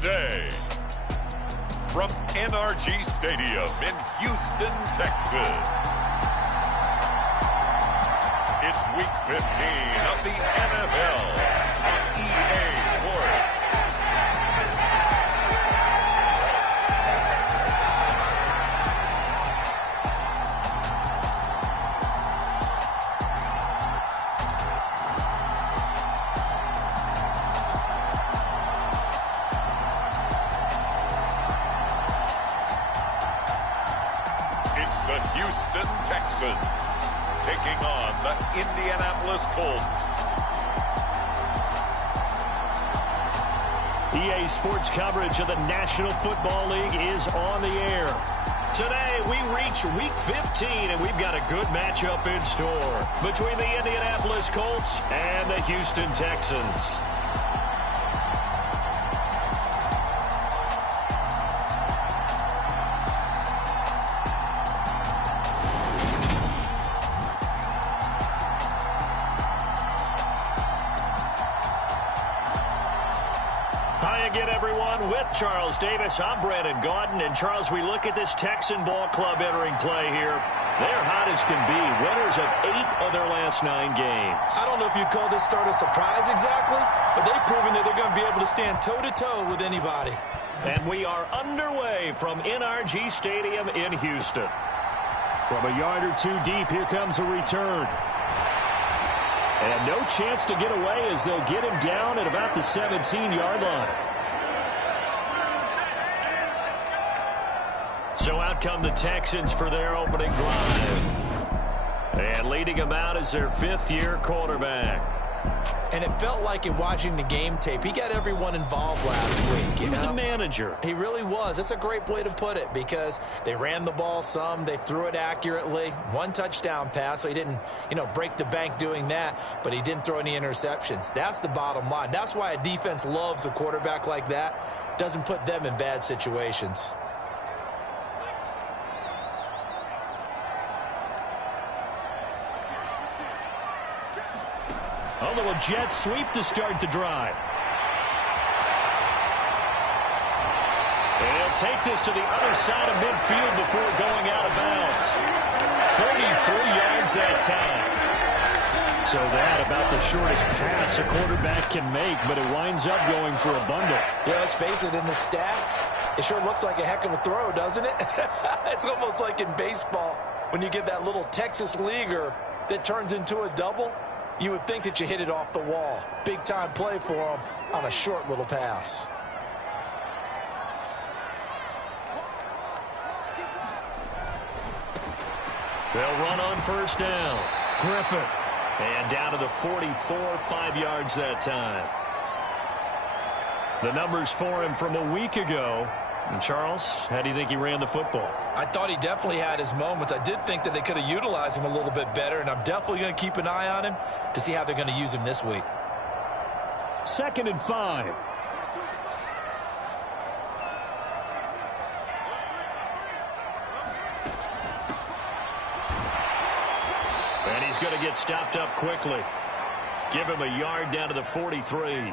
today. From NRG Stadium in Houston, Texas. It's Week 15 of the NFL on EA Sports. The Houston Texans taking on the Indianapolis Colts. EA Sports coverage of the National Football League is on the air. Today we reach Week 15 and we've got a good matchup in store between the Indianapolis Colts and the Houston Texans. Hi again, everyone. With Charles Davis, I'm Brandon Gaudin. And, Charles, we look at this Texan ball club entering play here. They're hot as can be. Winners of 8 of their last 9 games. I don't know if you'd call this start a surprise exactly, but they've proven that they're going to be able to stand toe-to-toe with anybody. And we are underway from NRG Stadium in Houston. From a yard or two deep, here comes a return. And no chance to get away as they'll get him down at about the 17-yard line. So out come the Texans for their opening drive. And leading them out is their 5th-year quarterback. And it felt like in watching the game tape, he got everyone involved last week. He was a manager. He really was. That's a great way to put it because they ran the ball some. They threw it accurately. 1 touchdown pass, so he didn't, break the bank doing that, but he didn't throw any interceptions. That's the bottom line. That's why a defense loves a quarterback like that. Doesn't put them in bad situations. A little jet sweep to start the drive. They'll take this to the other side of midfield before going out of bounds. 33 yards that time. So that about the shortest pass a quarterback can make, but it winds up going for a bundle. Yeah, let's face it, in the stats, it sure looks like a heck of a throw, doesn't it? It's almost like in baseball when you get that little Texas leaguer that turns into a double. You would think that you hit it off the wall. Big-time play for him on a short little pass. They'll run on first down. Griffith. And down to the 44, 5 yards that time. The numbers for him from a week ago. And Charles, how do you think he ran the football? I thought he definitely had his moments. I did think that they could have utilized him a little bit better, and I'm definitely going to keep an eye on him to see how they're going to use him this week. 2nd and 5. And he's going to get stopped up quickly. Give him a yard down to the 43.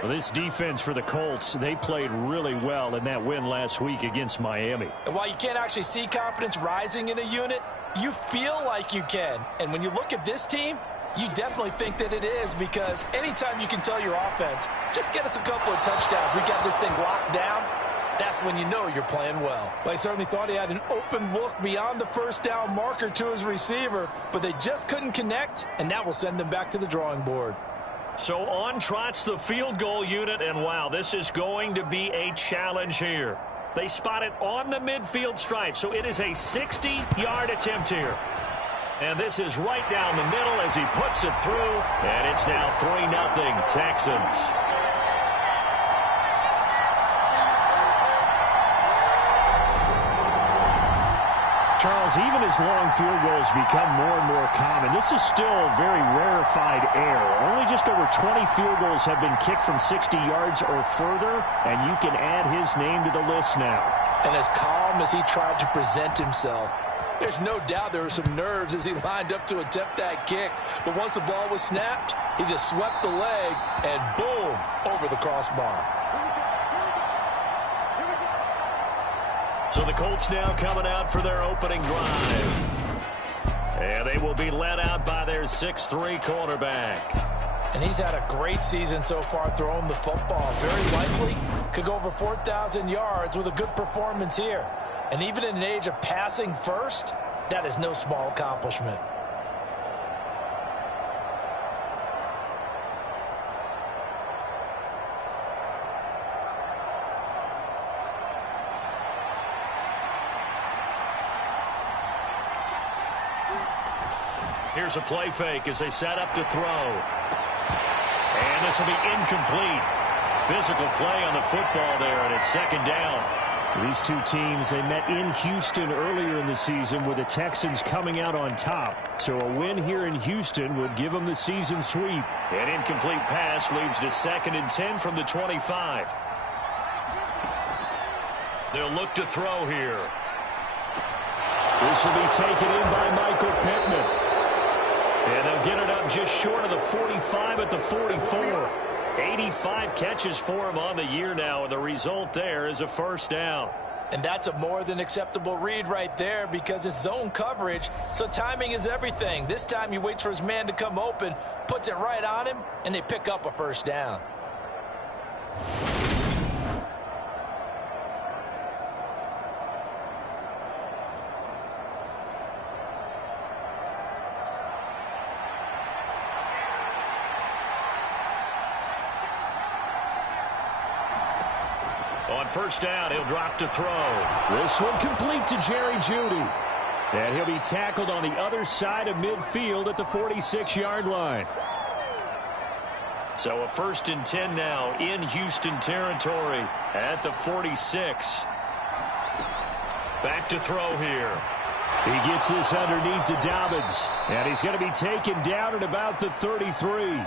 Well, this defense for the Colts, they played really well in that win last week against Miami. And while you can't actually see confidence rising in a unit, you feel like you can. And when you look at this team, you definitely think that it is because anytime you can tell your offense, just get us a couple of touchdowns, we got this thing locked down, that's when you know you're playing well. They certainly thought he had an open look beyond the first down marker to his receiver, but they just couldn't connect, and that will send them back to the drawing board. So on trots the field goal unit, and wow, this is going to be a challenge here. They spot it on the midfield stripe, so it is a 60-yard attempt here. And this is right down the middle as he puts it through, and it's now 3-0 Texans. Charles, even as long field goals become more and more common, this is still a very rarefied error. Only just over 20 field goals have been kicked from 60 yards or further, and you can add his name to the list now. And as calm as he tried to present himself, there's no doubt there were some nerves as he lined up to attempt that kick. But once the ball was snapped, he just swept the leg and boom, over the crossbar. So the Colts now coming out for their opening drive. And they will be led out by their 6'3" quarterback. And he's had a great season so far throwing the football. Very likely could go over 4,000 yards with a good performance here. And even in an age of passing first, that is no small accomplishment. Here's a play fake as they set up to throw. And this will be incomplete. Physical play on the football there, and it's second down. These two teams, they met in Houston earlier in the season with the Texans coming out on top. So a win here in Houston would give them the season sweep. An incomplete pass leads to 2nd and 10 from the 25. They'll look to throw here. This will be taken in by Michael Pittman. And they'll get it up just short of the 45 at the 44. 85 catches for him on the year now, and the result there is a first down. And that's a more than acceptable read right there because it's zone coverage, so timing is everything. This time he waits for his man to come open, puts it right on him, and they pick up a first down. On first down, he'll drop to throw. This one complete to Jerry Jeudy. And he'll be tackled on the other side of midfield at the 46-yard line. So a 1st and 10 now in Houston territory at the 46. Back to throw here. He gets this underneath to Dobbins. And he's going to be taken down at about the 33.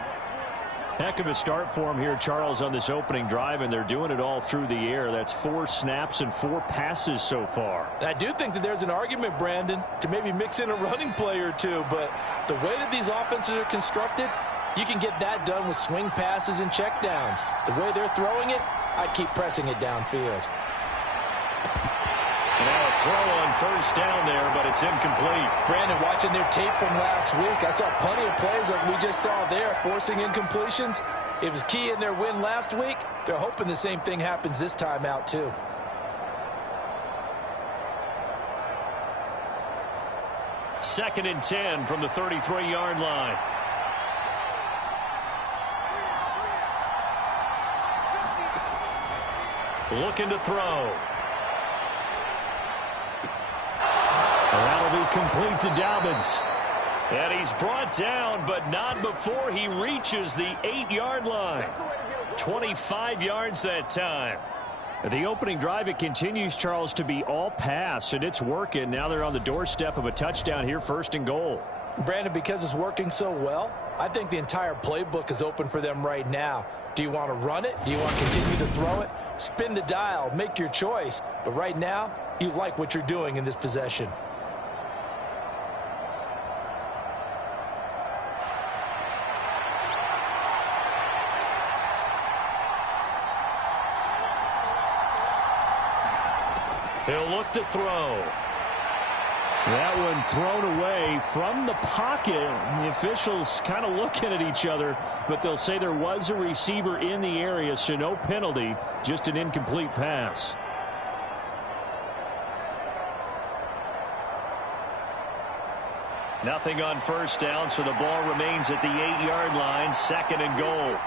Heck of a start for him here, Charles, on this opening drive, and they're doing it all through the air. That's 4 snaps and 4 passes so far. And I do think that there's an argument, Brandon, to maybe mix in a running play or two, but the way that these offenses are constructed, you can get that done with swing passes and checkdowns. The way they're throwing it, I'd keep pressing it downfield. Now a throw on first down there, but it's incomplete. Brandon, watching their tape from last week, I saw plenty of plays like we just saw there, forcing incompletions. It was key in their win last week. They're hoping the same thing happens this time out, too. Second and 10 from the 33-yard line. Looking to throw. That'll be complete to Dobbins. And he's brought down, but not before he reaches the 8-yard line. 25 yards that time. The opening drive, it continues, Charles, to be all pass, and it's working. Now they're on the doorstep of a touchdown here, 1st and goal. Brandon, because it's working so well, I think the entire playbook is open for them right now. Do you want to run it? Do you want to continue to throw it? Spin the dial, make your choice. But right now, you like what you're doing in this possession. He'll look to throw. That one thrown away from the pocket. The officials kind of looking at each other, but they'll say there was a receiver in the area, so no penalty, just an incomplete pass. Nothing on first down, so the ball remains at the 8-yard line, 2nd and goal.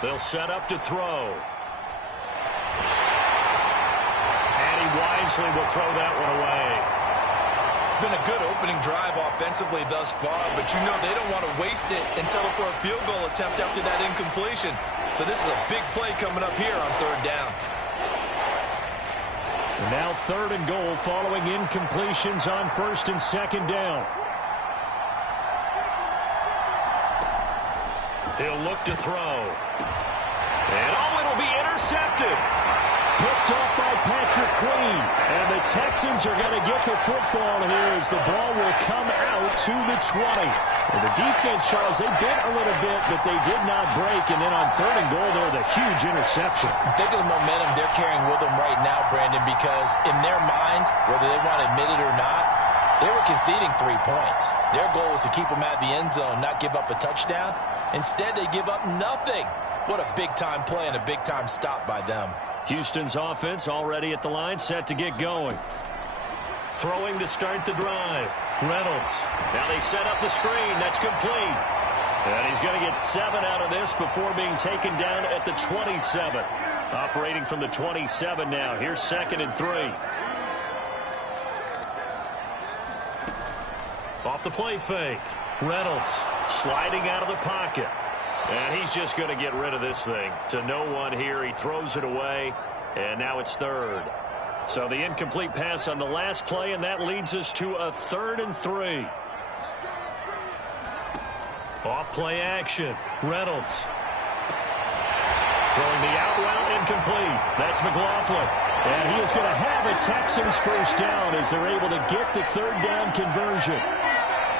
They'll set up to throw. Wisely will throw that one away. It's been a good opening drive offensively thus far, but you know they don't want to waste it and settle for a field goal attempt after that incompletion. So this is a big play coming up here on 3rd down. And now 3rd and goal following incompletions on 1st and 2nd down. He'll look to throw. And it'll be intercepted. Picked off by Patrick Queen. And the Texans are going to get the football here as the ball will come out to the 20. And the defense, Charles, they bit a little bit, but they did not break. And then on 3rd and goal there, the huge interception. Think of the momentum they're carrying with them right now, Brandon, because in their mind, whether they want to admit it or not, they were conceding 3 points. Their goal was to keep them out of the end zone, not give up a touchdown. Instead, they give up nothing. What a big-time play and a big-time stop by them. Houston's offense already at the line, set to get going. Throwing to start the drive. Reynolds. Now they set up the screen. That's complete. And he's going to get 7 out of this before being taken down at the 27. Operating from the 27 now. Here's 2nd and 3. Off the play fake. Reynolds sliding out of the pocket. And he's just going to get rid of this thing to no one here. He throws it away, and now it's 3rd. So the incomplete pass on the last play, and that leads us to a 3rd and 3. Off play action. Reynolds. Throwing the out route incomplete. That's McLaughlin. And he is going to have a Texans first down as they're able to get the 3rd down conversion.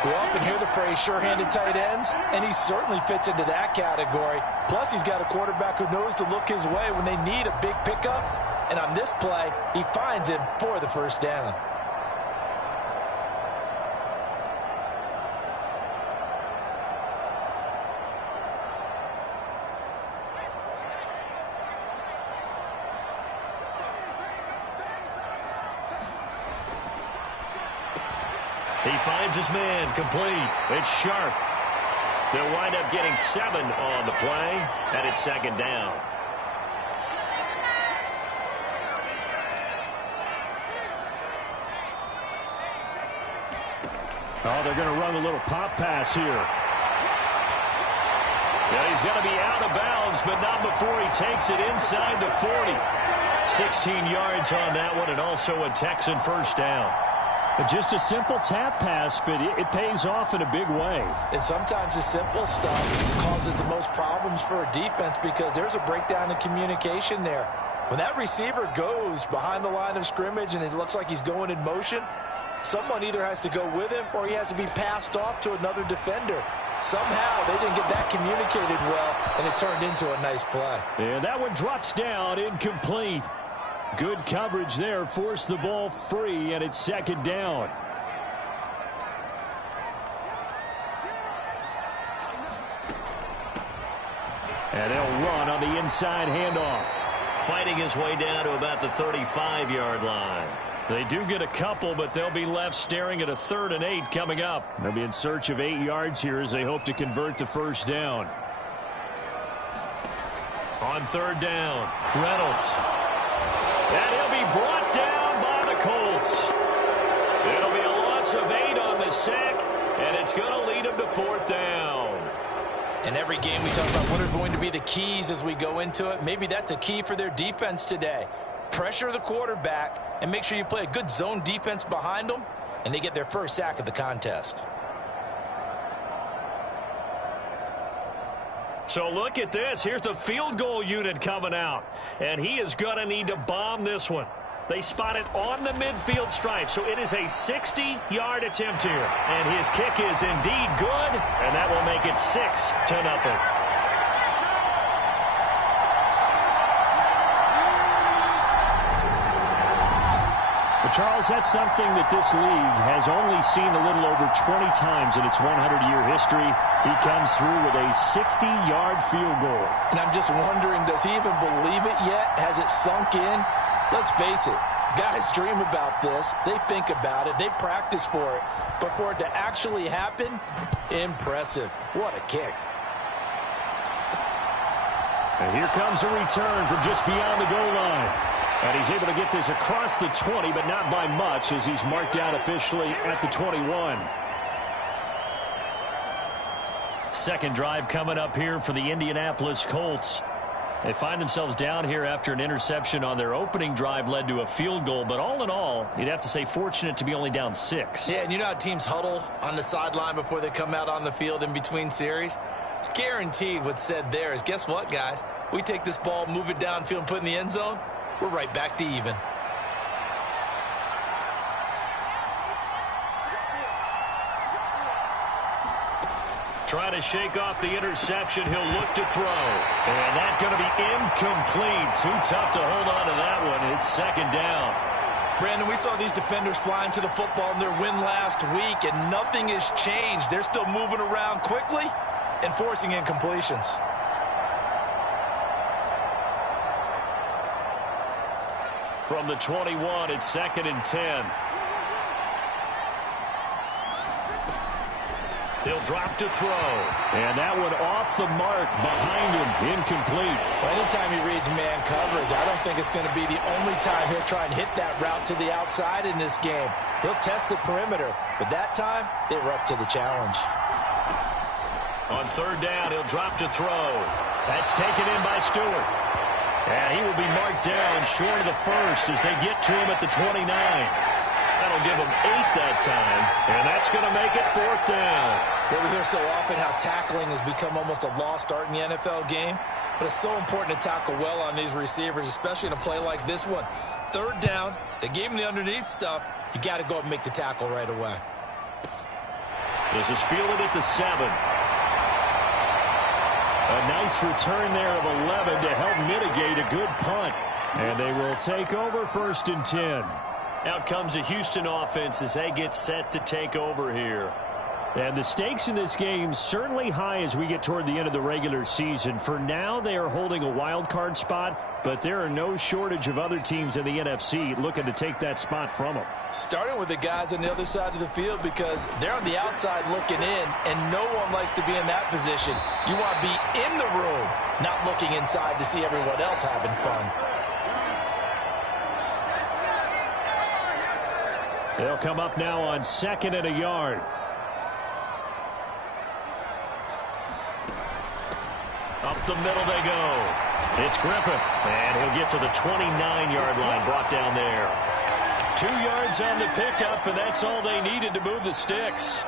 We often hear the phrase sure-handed tight ends, and he certainly fits into that category. Plus, he's got a quarterback who knows to look his way when they need a big pickup. And on this play, he finds him for the first down. He finds his man complete. It's Sharp. They'll wind up getting 7 on the play, and it's 2nd down. Oh, they're going to run a little pop pass here. Yeah, he's going to be out of bounds, but not before he takes it inside the 40. 16 yards on that one, and also a Texan first down. Just a simple tap pass, but it pays off in a big way. And sometimes the simple stuff causes the most problems for a defense because there's a breakdown in communication there. When that receiver goes behind the line of scrimmage and it looks like he's going in motion, someone either has to go with him or he has to be passed off to another defender. Somehow they didn't get that communicated well, and it turned into a nice play. And that one drops down, incomplete. Good coverage there, forced the ball free, and it's 2nd down. And they'll run on the inside handoff. Fighting his way down to about the 35-yard line. They do get a couple, but they'll be left staring at a 3rd and 8 coming up. They'll be in search of 8 yards here as they hope to convert the first down. On 3rd down, Reynolds. And he'll be brought down by the Colts. It'll be a loss of 8 on the sack, and it's going to lead him to 4th down. In every game we talk about what are going to be the keys as we go into it. Maybe that's a key for their defense today. Pressure the quarterback and make sure you play a good zone defense behind them, and they get their first sack of the contest. So look at this. Here's the field goal unit coming out, and he is going to need to bomb this one. They spot it on the midfield stripe, so it is a 60-yard attempt here. And his kick is indeed good, and that will make it 6-0. But Charles, that's something that this league has only seen a little over 20 times in its 100-year history. He comes through with a 60-yard field goal. And I'm just wondering, does he even believe it yet? Has it sunk in? Let's face it, guys dream about this. They think about it. They practice for it. But for it to actually happen, impressive. What a kick. And here comes a return from just beyond the goal line. And he's able to get this across the 20, but not by much as he's marked down officially at the 21. Second drive coming up here for the Indianapolis Colts. They find themselves down here after an interception on their opening drive led to a field goal. But all in all, you'd have to say fortunate to be only down 6. Yeah, and you know how teams huddle on the sideline before they come out on the field in between series? Guaranteed what's said there is, guess what, guys? We take this ball, move it downfield, and put it in the end zone, we're right back to even. Trying to shake off the interception. He'll look to throw. And that's going to be incomplete. Too tough to hold on to that one. It's second down. Brandon, we saw these defenders flying to the football in their win last week, and nothing has changed. They're still moving around quickly and forcing incompletions. From the 21, it's 2nd and 10. He'll drop to throw. And that one off the mark behind him. Incomplete. Well, anytime he reads man coverage, I don't think it's going to be the only time he'll try and hit that route to the outside in this game. He'll test the perimeter, but that time, they were up to the challenge. On 3rd down, he'll drop to throw. That's taken in by Stewart. And he will be marked down short of the first as they get to him at the 29. That'll give him 8 that time, and that's going to make it 4th down. Well, we hear so often how tackling has become almost a lost art in the NFL game, but it's so important to tackle well on these receivers, especially in a play like this one. 3rd down, they gave him the underneath stuff. You got to go up and make the tackle right away. This is fielded at the 7. A nice return there of 11 to help mitigate a good punt. And they will take over 1st and 10. Out comes the Houston offense as they get set to take over here. And the stakes in this game certainly high as we get toward the end of the regular season. For now, they are holding a wild card spot, but there are no shortage of other teams in the NFC looking to take that spot from them. Starting with the guys on the other side of the field because they're on the outside looking in, and no one likes to be in that position. You want to be in the room, not looking inside to see everyone else having fun. They'll come up now on 2nd and a yard. Up the middle they go. It's Griffith, and he'll get to the 29-yard line, brought down there. 2 yards on the pickup, and that's all they needed to move the sticks.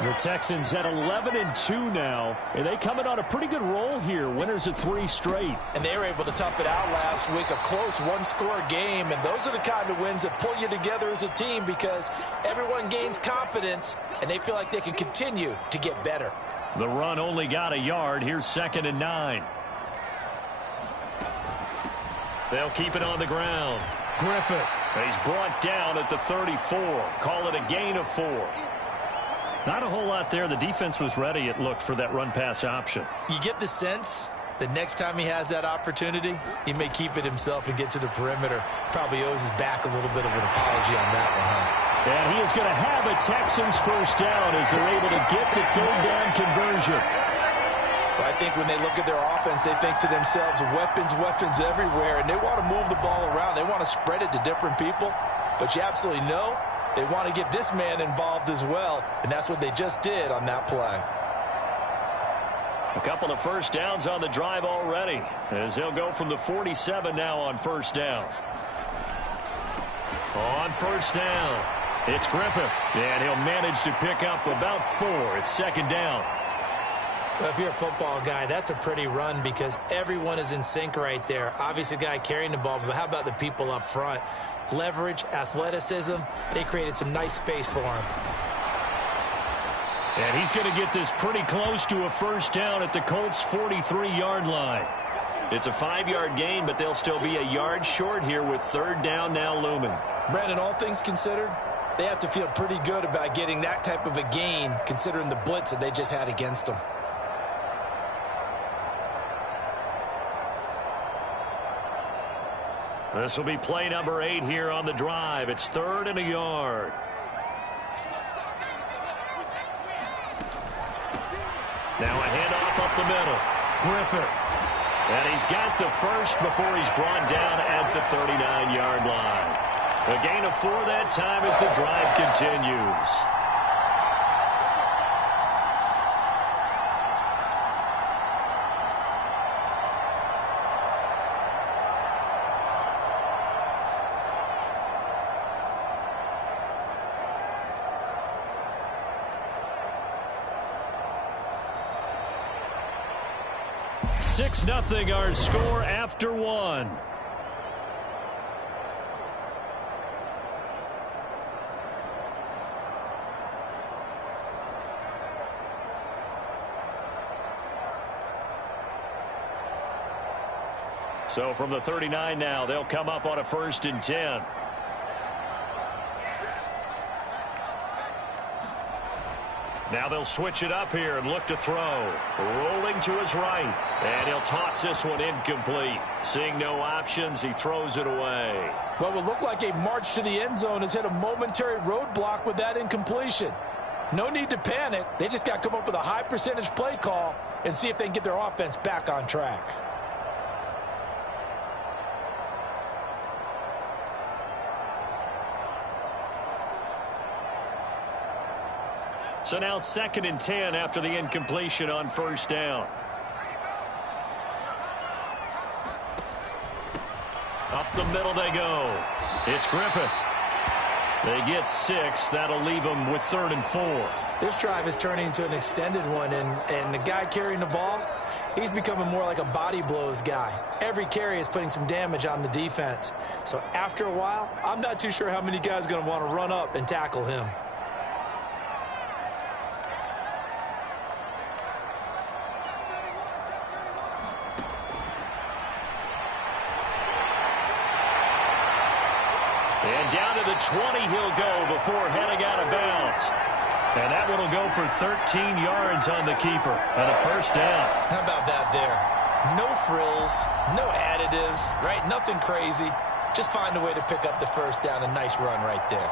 The Texans at 11-2 now, and they coming on a pretty good roll here. Winners of 3 straight. And they were able to tough it out last week, a close one-score game. And those are the kind of wins that pull you together as a team because everyone gains confidence, and they feel like they can continue to get better. The run only got a yard. Here's 2nd and 9. They'll keep it on the ground. Griffith, he's brought down at the 34. Call it a gain of 4. Not a whole lot there. The defense was ready, it looked, for that run-pass option. You get the sense that next time he has that opportunity, he may keep it himself and get to the perimeter. Probably owes his back a little bit of an apology on that one, huh? And he is going to have a Texans first down as they're able to get the 3rd down conversion. But I think when they look at their offense, they think to themselves, weapons, weapons everywhere, and they want to move the ball around. They want to spread it to different people. But you absolutely know they want to get this man involved as well, and that's what they just did on that play. A couple of first downs on the drive already as they'll go from the 47 now on 1st down. On 1st down, it's Griffith, and he'll manage to pick up about 4. It's 2nd down. Well, if you're a football guy, that's a pretty run because everyone is in sync right there. Obviously, the guy carrying the ball, but how about the people up front? Leverage, athleticism, they created some nice space for him. And he's going to get this pretty close to a first down at the Colts' 43-yard line. It's a 5-yard gain, but they'll still be a yard short here with 3rd down now looming. Brandon, all things considered, they have to feel pretty good about getting that type of a gain considering the blitz that they just had against them. This will be play number 8 here on the drive. It's 3rd and a yard. Now a handoff up the middle. Griffith. And he's got the first before he's brought down at the 39-yard line. A gain of 4 that time as the drive continues. Nothing our score after 1. So from the 39 now, they'll come up on a 1st and 10. Now they'll switch it up here and look to throw. Rolling to his right. And he'll toss this one incomplete. Seeing no options, he throws it away. What would look like a march to the end zone has hit a momentary roadblock with that incompletion. No need to panic. They just got to come up with a high percentage play call and see if they can get their offense back on track. So now 2nd and 10 after the incompletion on 1st down. Up the middle they go. It's Griffith. They get 6. That'll leave them with 3rd and 4. This drive is turning into an extended one, and the guy carrying the ball, he's becoming more like a body blows guy. Every carry is putting some damage on the defense. So after a while, I'm not too sure how many guys are going to want to run up and tackle him. And down to the 20 he'll go before heading out of bounds. And that one will go for 13 yards on the keeper and a 1st down. How about that there? No frills, no additives, right? Nothing crazy. Just find a way to pick up the 1st down. A nice run right there.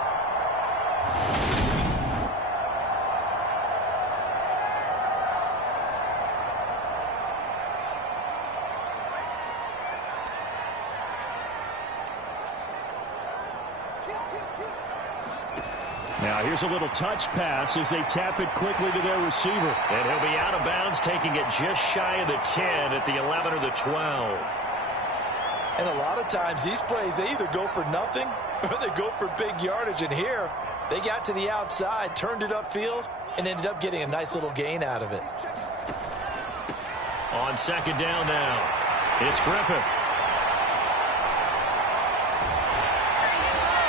Now here's a little touch pass as they tap it quickly to their receiver. And he'll be out of bounds, taking it just shy of the 10 at the 11 or the 12. And a lot of times these plays, they either go for nothing or they go for big yardage. And here, they got to the outside, turned it upfield, and ended up getting a nice little gain out of it. On 2nd down now, it's Griffith.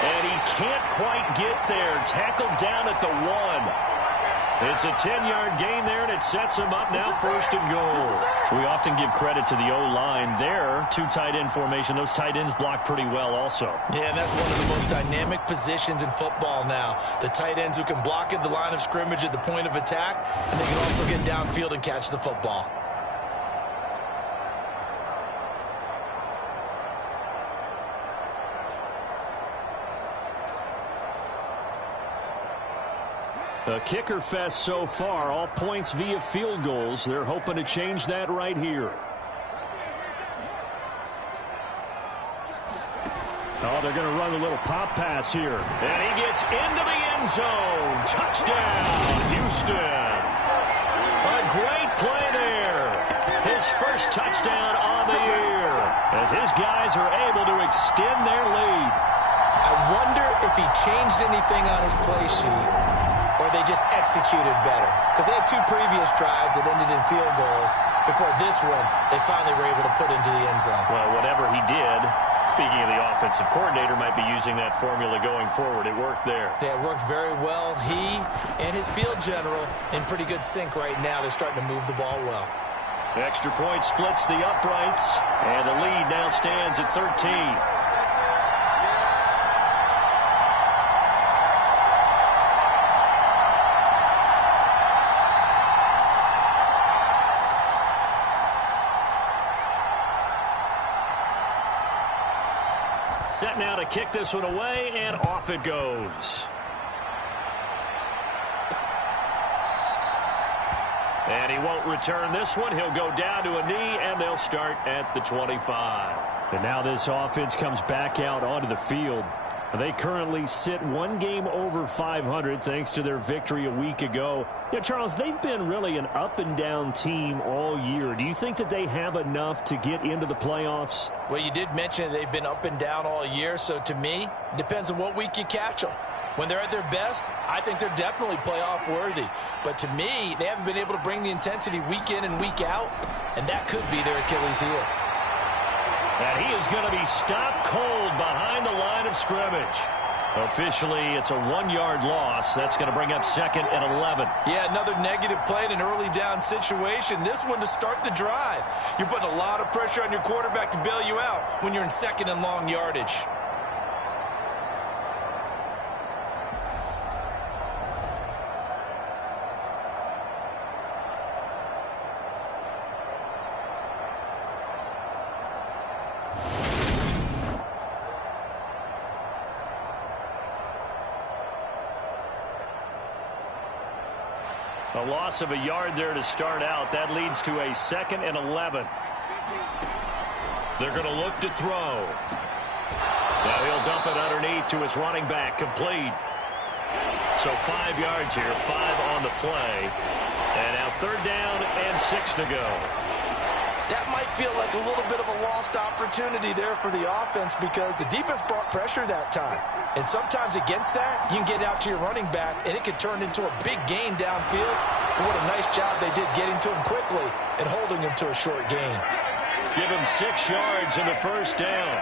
And he can't quite get there. Tackled down at the 1. It's a 10-yard gain there, and it sets him up now 1st and goal. We often give credit to the O-line there. 2 tight end formation. Those tight ends block pretty well also. Yeah, and that's one of the most dynamic positions in football now. The tight ends who can block at the line of scrimmage at the point of attack, and they can also get downfield and catch the football. A kicker fest so far, all points via field goals. They're hoping to change that right here. Oh, they're going to run a little pop pass here. And he gets into the end zone. Touchdown, Houston. A great play there. His 1st touchdown on the year as his guys are able to extend their lead. I wonder if he changed anything on his play sheet, or they just executed better. Because they had 2 previous drives that ended in field goals. Before this one, they finally were able to put into the end zone. Well, whatever he did, speaking of the offensive coordinator, might be using that formula going forward. It worked there. Yeah, it worked very well. He and his field general in pretty good sync right now. They're starting to move the ball well. Extra point splits the uprights, and the lead now stands at 13. Set now to kick this one away, and off it goes. And he won't return this one. He'll go down to a knee, and they'll start at the 25. And now this offense comes back out onto the field. They currently sit 1 game over 500 thanks to their victory a week ago. Yeah, Charles, they've been really an up-and-down team all year. Do you think that they have enough to get into the playoffs? Well, you did mention they've been up and down all year, so to me, it depends on what week you catch them. When they're at their best, I think they're definitely playoff worthy. But to me, they haven't been able to bring the intensity week in and week out, and that could be their Achilles heel. And he is going to be stopped cold behind the line of scrimmage. Officially, it's a 1-yard loss. That's going to bring up 2nd and 11. Yeah, another negative play in an early down situation. This one to start the drive. You're putting a lot of pressure on your quarterback to bail you out when you're in 2nd and long yardage. A loss of a yard there to start out. That leads to a 2nd and 11. They're going to look to throw. Now he'll dump it underneath to his running back. Complete. So 5 yards here, 5 on the play. And now 3rd down and 6 to go. That might feel like a little bit of a lost opportunity there for the offense because the defense brought pressure that time. And sometimes against that, you can get out to your running back, and it can turn into a big gain downfield. But what a nice job they did getting to him quickly and holding him to a short gain. Give him 6 yards in the 1st down.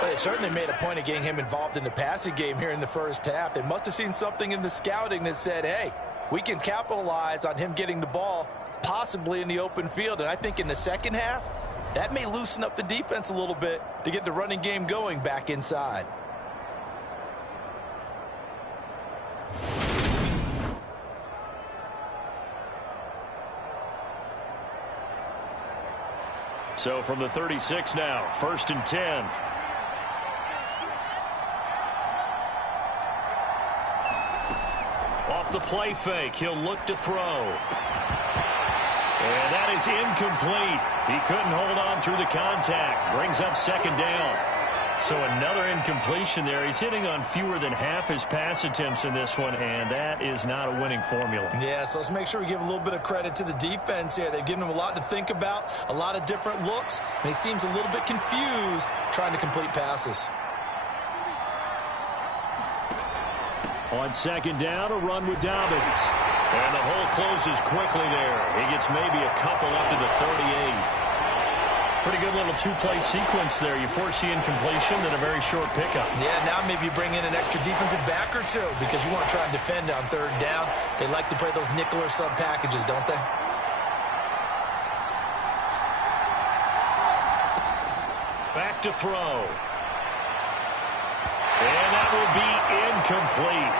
Well, they certainly made a point of getting him involved in the passing game here in the 1st half. They must have seen something in the scouting that said, hey, we can capitalize on him getting the ball possibly in the open field. And I think in the 2nd half, that may loosen up the defense a little bit to get the running game going back inside. So from the 36 now, 1st and 10. Off the play fake, he'll look to throw. And that is incomplete. He couldn't hold on through the contact. Brings up 2nd down. So another incompletion there. He's hitting on fewer than half his pass attempts in this one, and that is not a winning formula. Yeah, so let's make sure we give a little bit of credit to the defense here. They've given him a lot to think about, a lot of different looks, and he seems a little bit confused trying to complete passes. On 2nd down, a run with Dobbins. And the hole closes quickly there. He gets maybe a couple up to the 38. Pretty good little 2-play sequence there. You force the incompletion, then a very short pickup. Yeah, now maybe you bring in an extra defensive back or two because you want to try and defend on 3rd down. They like to play those nickel or sub packages, don't they? Back to throw. And that will be incomplete.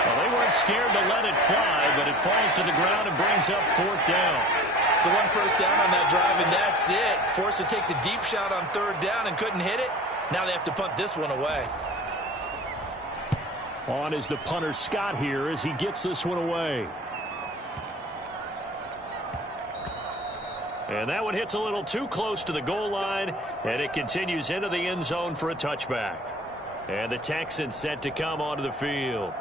Well, they weren't scared to let it fly, but it falls to the ground and brings up 4th down. So 1 first down on that drive, and that's it. Forced to take the deep shot on 3rd down and couldn't hit it. Now they have to punt this one away. On is the punter Scott here as he gets this one away. And that one hits a little too close to the goal line, and it continues into the end zone for a touchback. And the Texans set to come onto the field.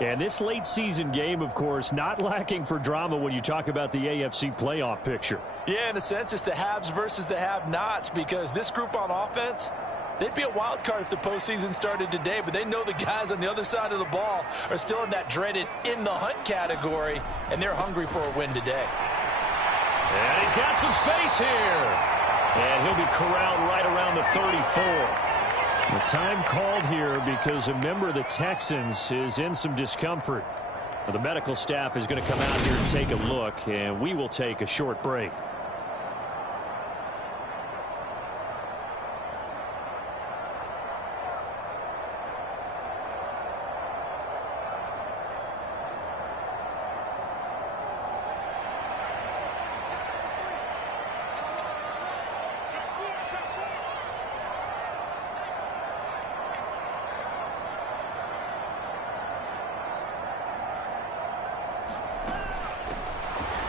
And this late season game, of course, not lacking for drama when you talk about the AFC playoff picture. Yeah, in a sense, it's the haves versus the have-nots because this group on offense, they'd be a wild card if the postseason started today, but they know the guys on the other side of the ball are still in that dreaded in-the-hunt category, and they're hungry for a win today. And he's got some space here. And he'll be corralled right around the 34. The time called here because a member of the Texans is in some discomfort. The medical staff is going to come out here and take a look, and we will take a short break.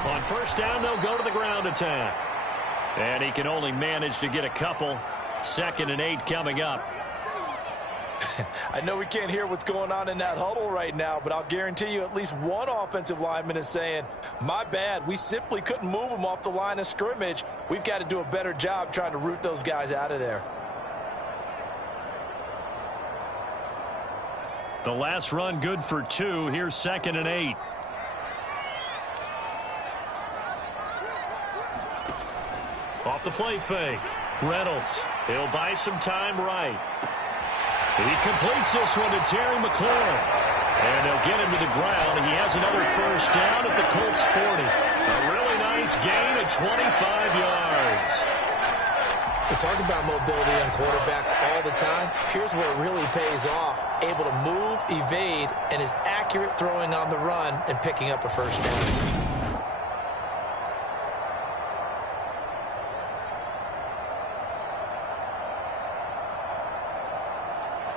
On 1st down, they'll go to the ground attack. And he can only manage to get a couple. 2nd and 8 coming up. I know we can't hear what's going on in that huddle right now, but I'll guarantee you at least one offensive lineman is saying, my bad, we simply couldn't move them off the line of scrimmage. We've got to do a better job trying to root those guys out of there. The last run good for 2. Here's 2nd and 8. Off the play fake. Reynolds. He'll buy some time right. He completes this one to Terry McLaurin. And they'll get him to the ground. He has another first down at the Colts 40. A really nice gain of 25 yards. We talk about mobility on quarterbacks all the time. Here's where it really pays off. Able to move, evade, and is accurate throwing on the run and picking up a first down.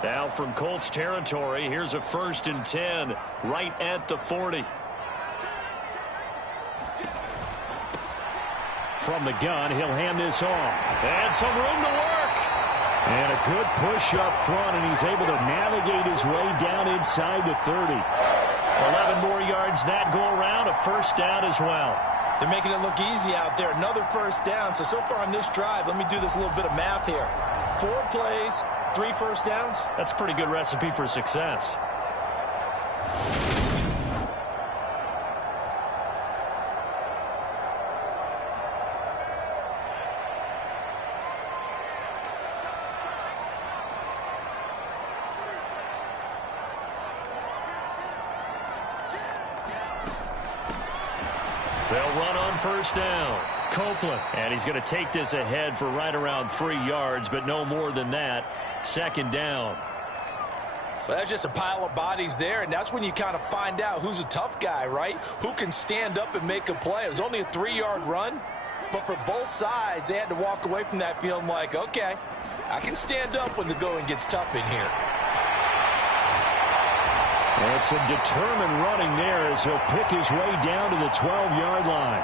Now from Colts territory, here's a 1st and 10 right at the 40. From the gun, he'll hand this off. And some room to work. And a good push up front, and he's able to navigate his way down inside the 30. 11 more yards that go around, a first down as well. They're making it look easy out there. Another first down. So far on this drive, let me do this little bit of math here. 4 plays, 3 first downs. That's a pretty good recipe for success. They'll run on first down. Copeland. And he's going to take this ahead for right around 3 yards, but no more than that. 2nd down. Well, that's just a pile of bodies there, and that's when you kind of find out who's a tough guy, right? Who can stand up and make a play. It was only a 3-yard run, but for both sides, they had to walk away from that feeling like, okay, I can stand up when the going gets tough in here. And some determined running there as he'll pick his way down to the 12-yard line.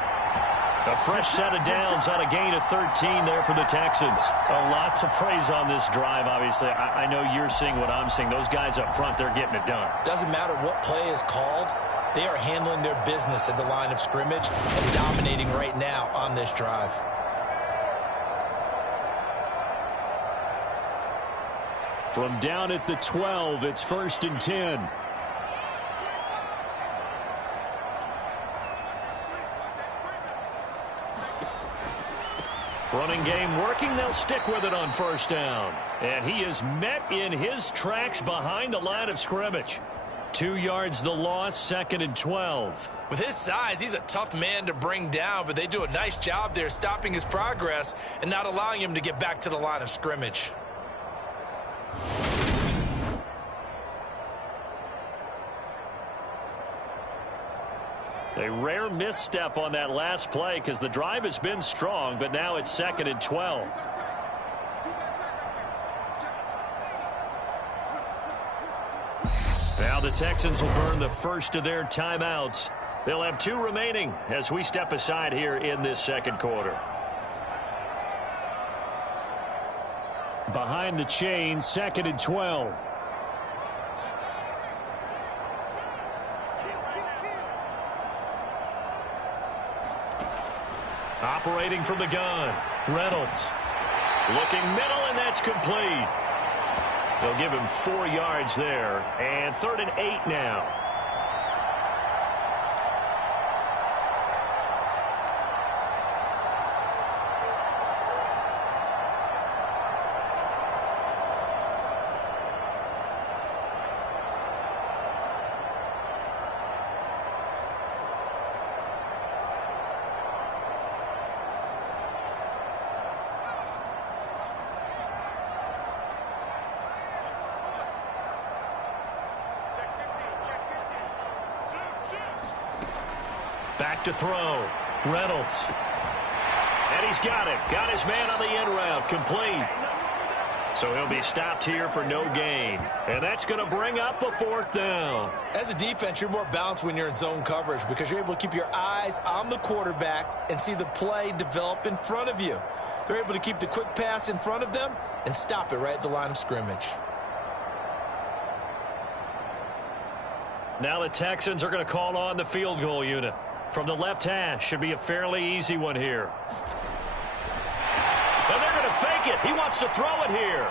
A fresh set of downs on a gain of 13 there for the Texans. A lot to praise on this drive, obviously. I know you're seeing what I'm seeing. Those guys up front, they're getting it done. Doesn't matter what play is called. They are handling their business at the line of scrimmage and dominating right now on this drive. From down at the 12, it's 1st and 10. Running game working. They'll stick with it on first down. And he is met in his tracks behind the line of scrimmage. 2 yards the loss, 2nd and 12. With his size, he's a tough man to bring down, but they do a nice job there stopping his progress and not allowing him to get back to the line of scrimmage. A rare misstep on that last play because the drive has been strong, but now it's 2nd and 12. Now the Texans will burn the first of their timeouts. They'll have 2 remaining as we step aside here in this 2nd quarter. Behind the chain, 2nd and 12. Operating from the gun, Reynolds. Looking middle, and that's complete. They'll give him 4 yards there, and 3rd and 8 now. Back to throw. Reynolds. And he's got it. Got his man on the end route. Complete. So he'll be stopped here for no gain. And that's going to bring up a 4th down. As a defense, you're more balanced when you're in zone coverage because you're able to keep your eyes on the quarterback and see the play develop in front of you. They're able to keep the quick pass in front of them and stop it right at the line of scrimmage. Now the Texans are going to call on the field goal unit. From the left hash, should be a fairly easy one here. And they're going to fake it. He wants to throw it here.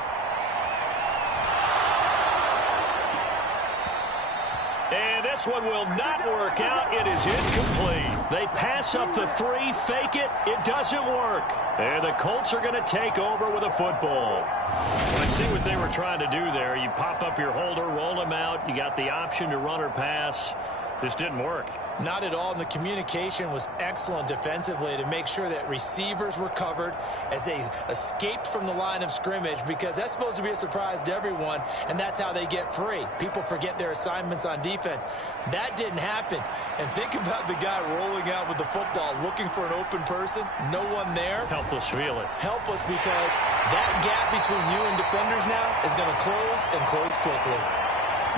And this one will not work out. It is incomplete. They pass up the 3, fake it. It doesn't work. And the Colts are going to take over with a football. Well, I see what they were trying to do there. You pop up your holder, roll him out. You got the option to run or pass. This didn't work. Not at all, and the communication was excellent defensively to make sure that receivers were covered as they escaped from the line of scrimmage, because that's supposed to be a surprise to everyone, and that's how they get free. People forget their assignments on defense. That didn't happen. And think about the guy rolling out with the football, looking for an open person, no one there. Helpless feeling. Helpless, because that gap between you and defenders now is going to close, and close quickly.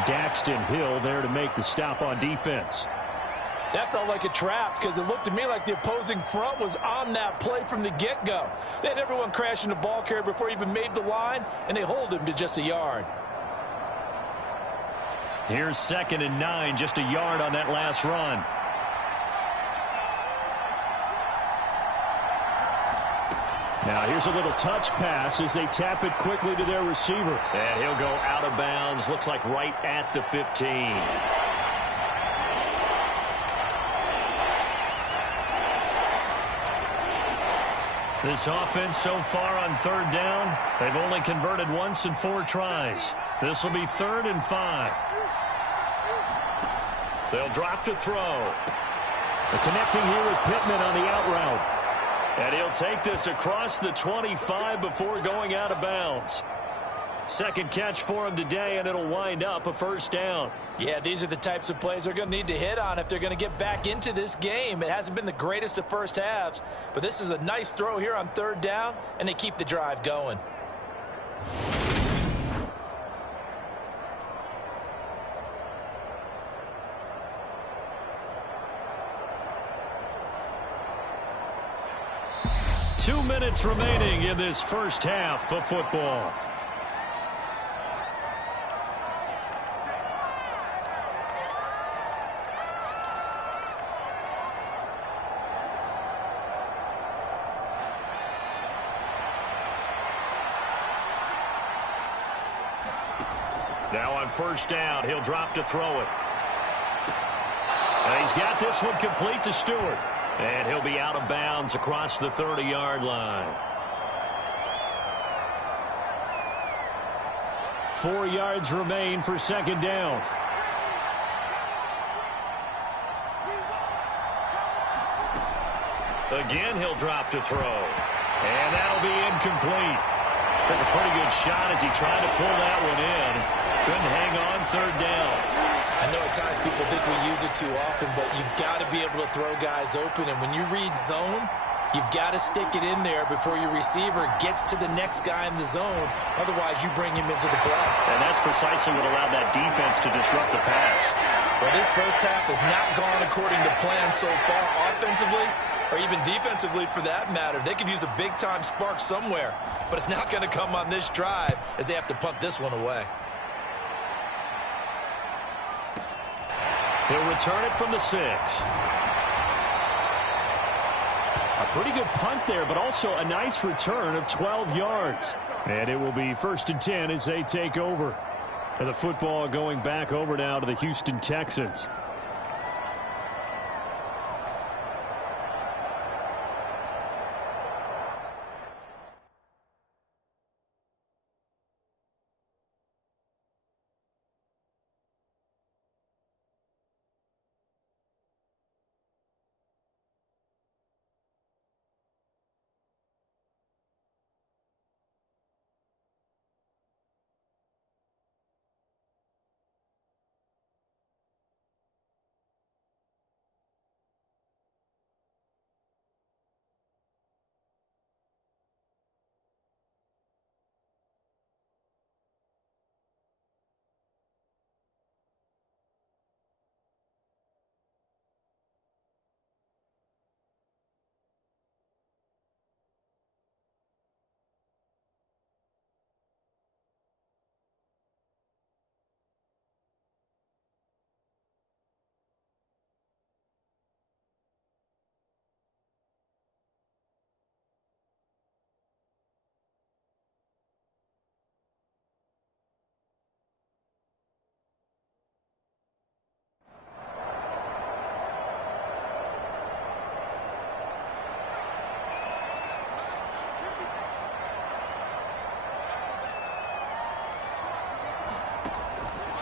Daxton Hill there to make the stop on defense. That felt like a trap, because it looked to me like the opposing front was on that play from the get-go. They had everyone crashing the ball carrier before he even made the line, and they hold him to just a yard. Here's 2nd and 9, just a yard on that last run. Now here's a little touch pass as they tap it quickly to their receiver. And he'll go out of bounds, looks like right at the 15. This offense so far on 3rd down, they've only converted once in 4 tries. This will be 3rd and 5. They'll drop to throw. The connecting here with Pittman on the out route. And he'll take this across the 25 before going out of bounds. Second catch for him today, and it'll wind up a 1st down. Yeah, these are the types of plays they're going to need to hit on if they're going to get back into this game. It hasn't been the greatest of first halves, but this is a nice throw here on 3rd down, and they keep the drive going. Two minutes remaining in this first half of football. Now on 1st down, he'll drop to throw it. And he's got this one complete to Stewart. And he'll be out of bounds across the 30-yard line. 4 yards remain for 2nd down. Again, he'll drop to throw. And that'll be incomplete. Took a pretty good shot as he tried to pull that one in. Couldn't hang on 3rd down. I know at times people think we use it too often, but you've got to be able to throw guys open. And when you read zone, you've got to stick it in there before your receiver gets to the next guy in the zone. Otherwise, you bring him into the play. And that's precisely what allowed that defense to disrupt the pass. Well, this first half has not gone according to plan so far offensively, or even defensively for that matter. They could use a big-time spark somewhere, but it's not going to come on this drive as they have to punt this one away. He'll return it from the 6. A pretty good punt there, but also a nice return of 12 yards. And it will be 1st and 10 as they take over. And the football going back over now to the Houston Texans.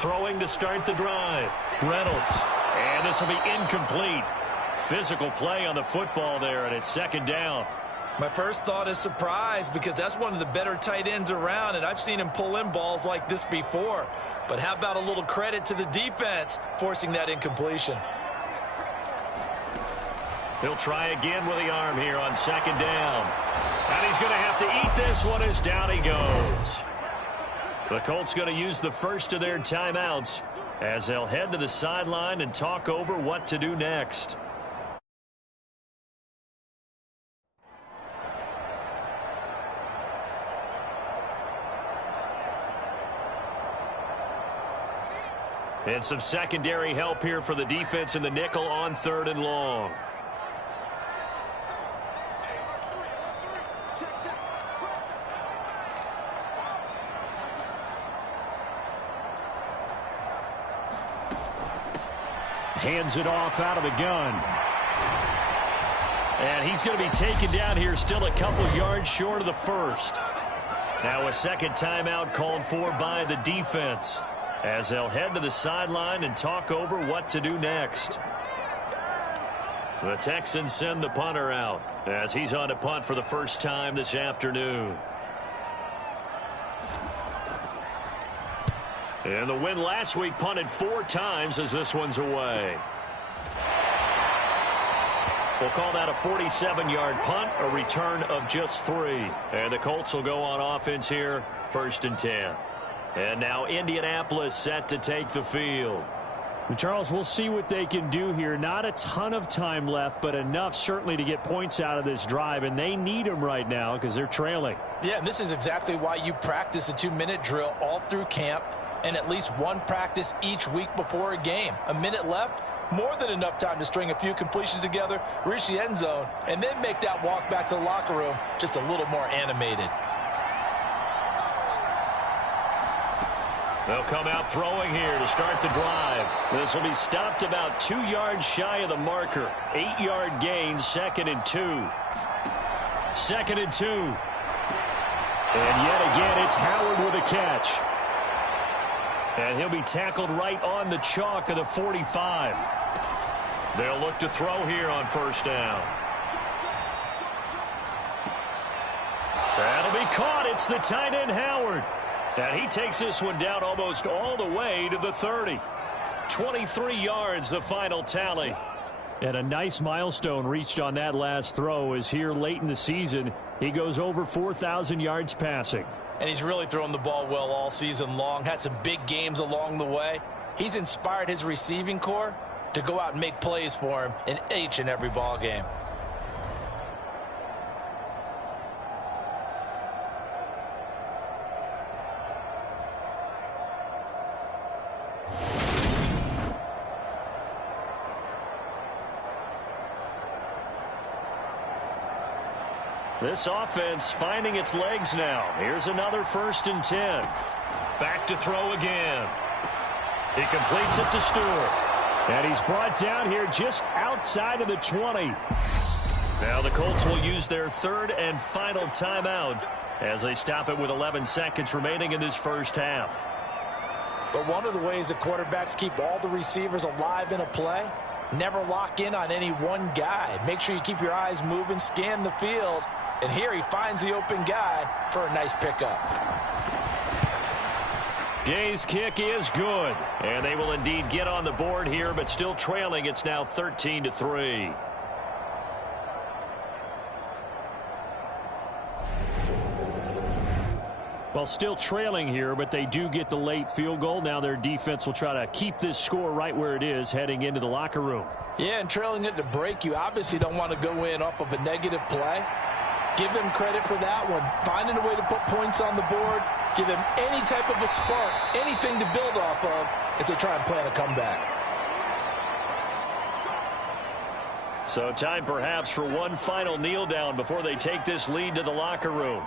throwing to start the drive. Reynolds. And this will be incomplete. Physical play on the football there, and it's second down. My first thought is surprise, because that's one of the better tight ends around, and I've seen him pull in balls like this before. But how about a little credit to the defense forcing that incompletion? He'll try again with the arm here on second down. And he's going to have to eat this one as down he goes. The Colts going to use the first of their timeouts as they'll head to the sideline and talk over what to do next. And some secondary help here for the defense in the nickel on 3rd and long. Hands it off out of the gun. And he's going to be taken down here still a couple yards short of the first. Now a second timeout called for by the defense as they'll head to the sideline and talk over what to do next. The Texans send the punter out as he's on to punt for the first time this afternoon. And the win last week punted 4 times as this one's away. We'll call that a 47-yard punt, a return of just 3. And the Colts will go on offense here, 1st and 10. And now Indianapolis set to take the field. And Charles, we'll see what they can do here. Not a ton of time left, but enough certainly to get points out of this drive. And they need them right now because they're trailing. Yeah, and this is exactly why you practice a 2-minute drill all through camp and at least one practice each week before a game. A minute left, more than enough time to string a few completions together, reach the end zone, and then make that walk back to the locker room just a little more animated. They'll come out throwing here to start the drive. This will be stopped about 2 yards shy of the marker. 8-yard gain, 2nd and 2. 2nd and 2. And yet again, it's Howard with a catch. And he'll be tackled right on the chalk of the 45. They'll look to throw here on 1st down. That'll be caught. It's the tight end, Howard. And he takes this one down almost all the way to the 30. 23 yards, the final tally. And a nice milestone reached on that last throw as here late in the season, he goes over 4,000 yards passing. And he's really thrown the ball well all season long, had some big games along the way. He's inspired his receiving corps to go out and make plays for him in each and every ball game. This offense finding its legs now. Here's another 1st and 10. Back to throw again. He completes it to Stewart. And he's brought down here just outside of the 20. Now the Colts will use their 3rd and final timeout as they stop it with 11 seconds remaining in this first half. But one of the ways that quarterbacks keep all the receivers alive in a play, never lock in on any one guy. Make sure you keep your eyes moving, scan the field. And here he finds the open guy for a nice pickup. Gay's kick is good. And they will indeed get on the board here, but still trailing. It's now 13-3. Well, still trailing here, but they do get the late field goal. Now their defense will try to keep this score right where it is heading into the locker room. Yeah, and trailing it to break, you obviously don't want to go in off of a negative play. Give them credit for that one. Finding a way to put points on the board. Give them any type of a spark, anything to build off of as they try and plan a comeback. So time perhaps for one final kneel down before they take this lead to the locker room.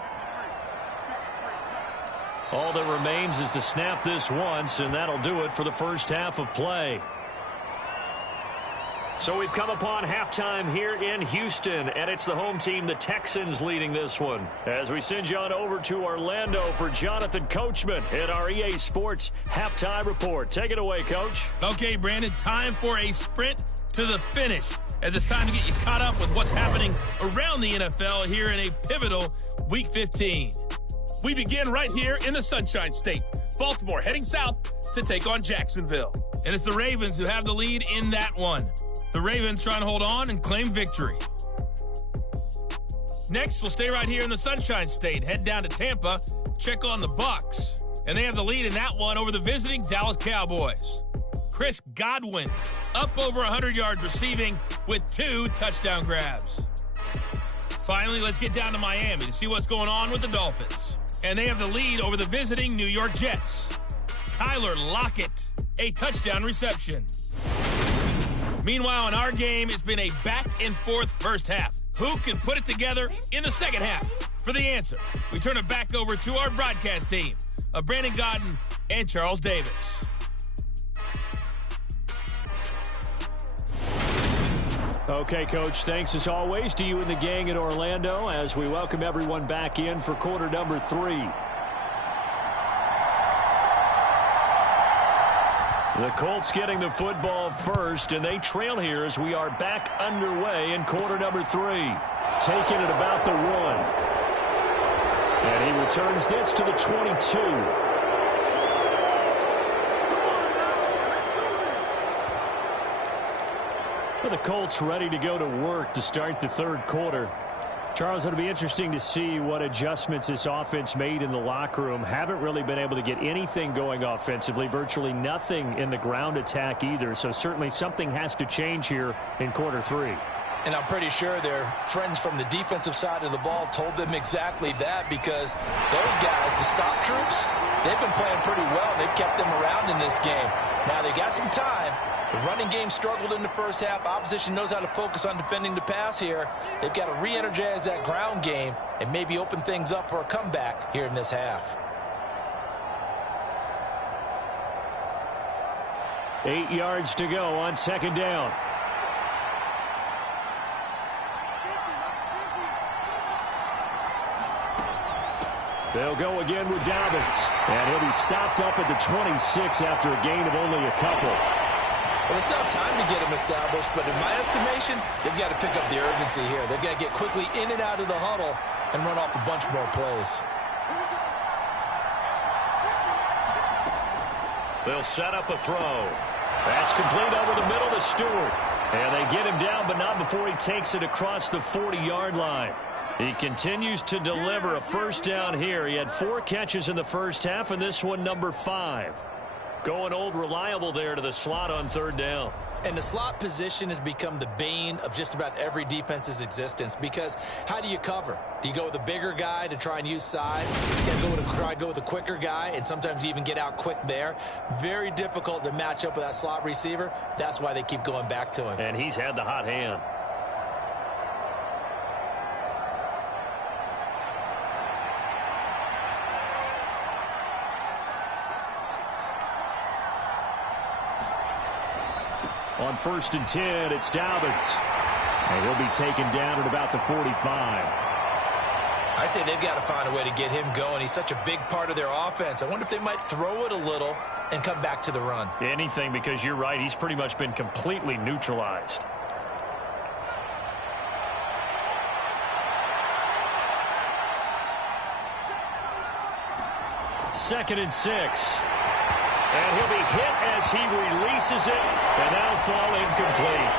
All that remains is to snap this once, and that'll do it for the first half of play. So we've come upon halftime here in Houston, and it's the home team, the Texans, leading this one. As we send you on over to Orlando for Jonathan Coachman in our EA Sports Halftime Report. Take it away, Coach. Okay, Brandon, time for a sprint to the finish, as it's time to get you caught up with what's happening around the NFL here in a pivotal Week 15. We begin right here in the Sunshine State. Baltimore heading south to take on Jacksonville. And it's the Ravens who have the lead in that one. The Ravens trying to hold on and claim victory. Next, we'll stay right here in the Sunshine State. Head down to Tampa, check on the Bucs. And they have the lead in that one over the visiting Dallas Cowboys. Chris Godwin up over 100 yards receiving with 2 touchdown grabs. Finally, let's get down to Miami to see what's going on with the Dolphins. And they have the lead over the visiting New York Jets. Tyler Lockett, a touchdown reception. Meanwhile, in our game, it's been a back-and-forth first half. Who can put it together in the second half? For the answer, we turn it back over to our broadcast team of Brandon Godden and Charles Davis. Okay, Coach, thanks as always to you and the gang in Orlando as we welcome everyone back in for quarter number 3. The Colts getting the football first, and they trail here as we are back underway in quarter number 3. Taking it about the 1. And he returns this to the 22. The Colts ready to go to work to start the third quarter. Charles, it'll be interesting to see what adjustments this offense made in the locker room. Haven't really been able to get anything going offensively, virtually nothing in the ground attack either. So certainly something has to change here in quarter 3. And I'm pretty sure their friends from the defensive side of the ball told them exactly that, because those guys, the stop troops, they've been playing pretty well. They've kept them around in this game. Now they got some time. The running game struggled in the first half. Opposition knows how to focus on defending the pass here. They've got to re-energize that ground game and maybe open things up for a comeback here in this half. 8 yards to go on second down. They'll go again with Dobbins. And he'll be stopped up at the 26 after a gain of only a couple. Well, they still have time to get him established, but in my estimation, they've got to pick up the urgency here. They've got to get quickly in and out of the huddle and run off a bunch more plays. They'll set up a throw. That's complete over the middle to Stewart. And they get him down, but not before he takes it across the 40-yard line. He continues to deliver a first down here. He had 4 catches in the first half, and this one number 5. Going old reliable there to the slot on third down. And the slot position has become the bane of just about every defense's existence, because how do you cover? Do you go with a bigger guy to try and use size? You got to try and go with a quicker guy, and sometimes you even get out quick there. Very difficult to match up with that slot receiver. That's why they keep going back to him. And he's had the hot hand. On 1st and 10, it's Dobbins. And he'll be taken down at about the 45. I'd say they've got to find a way to get him going. He's such a big part of their offense. I wonder if they might throw it a little and come back to the run. Anything, because you're right. He's pretty much been completely neutralized. Second and 6. And he'll be hit as he releases it, and that'll fall incomplete.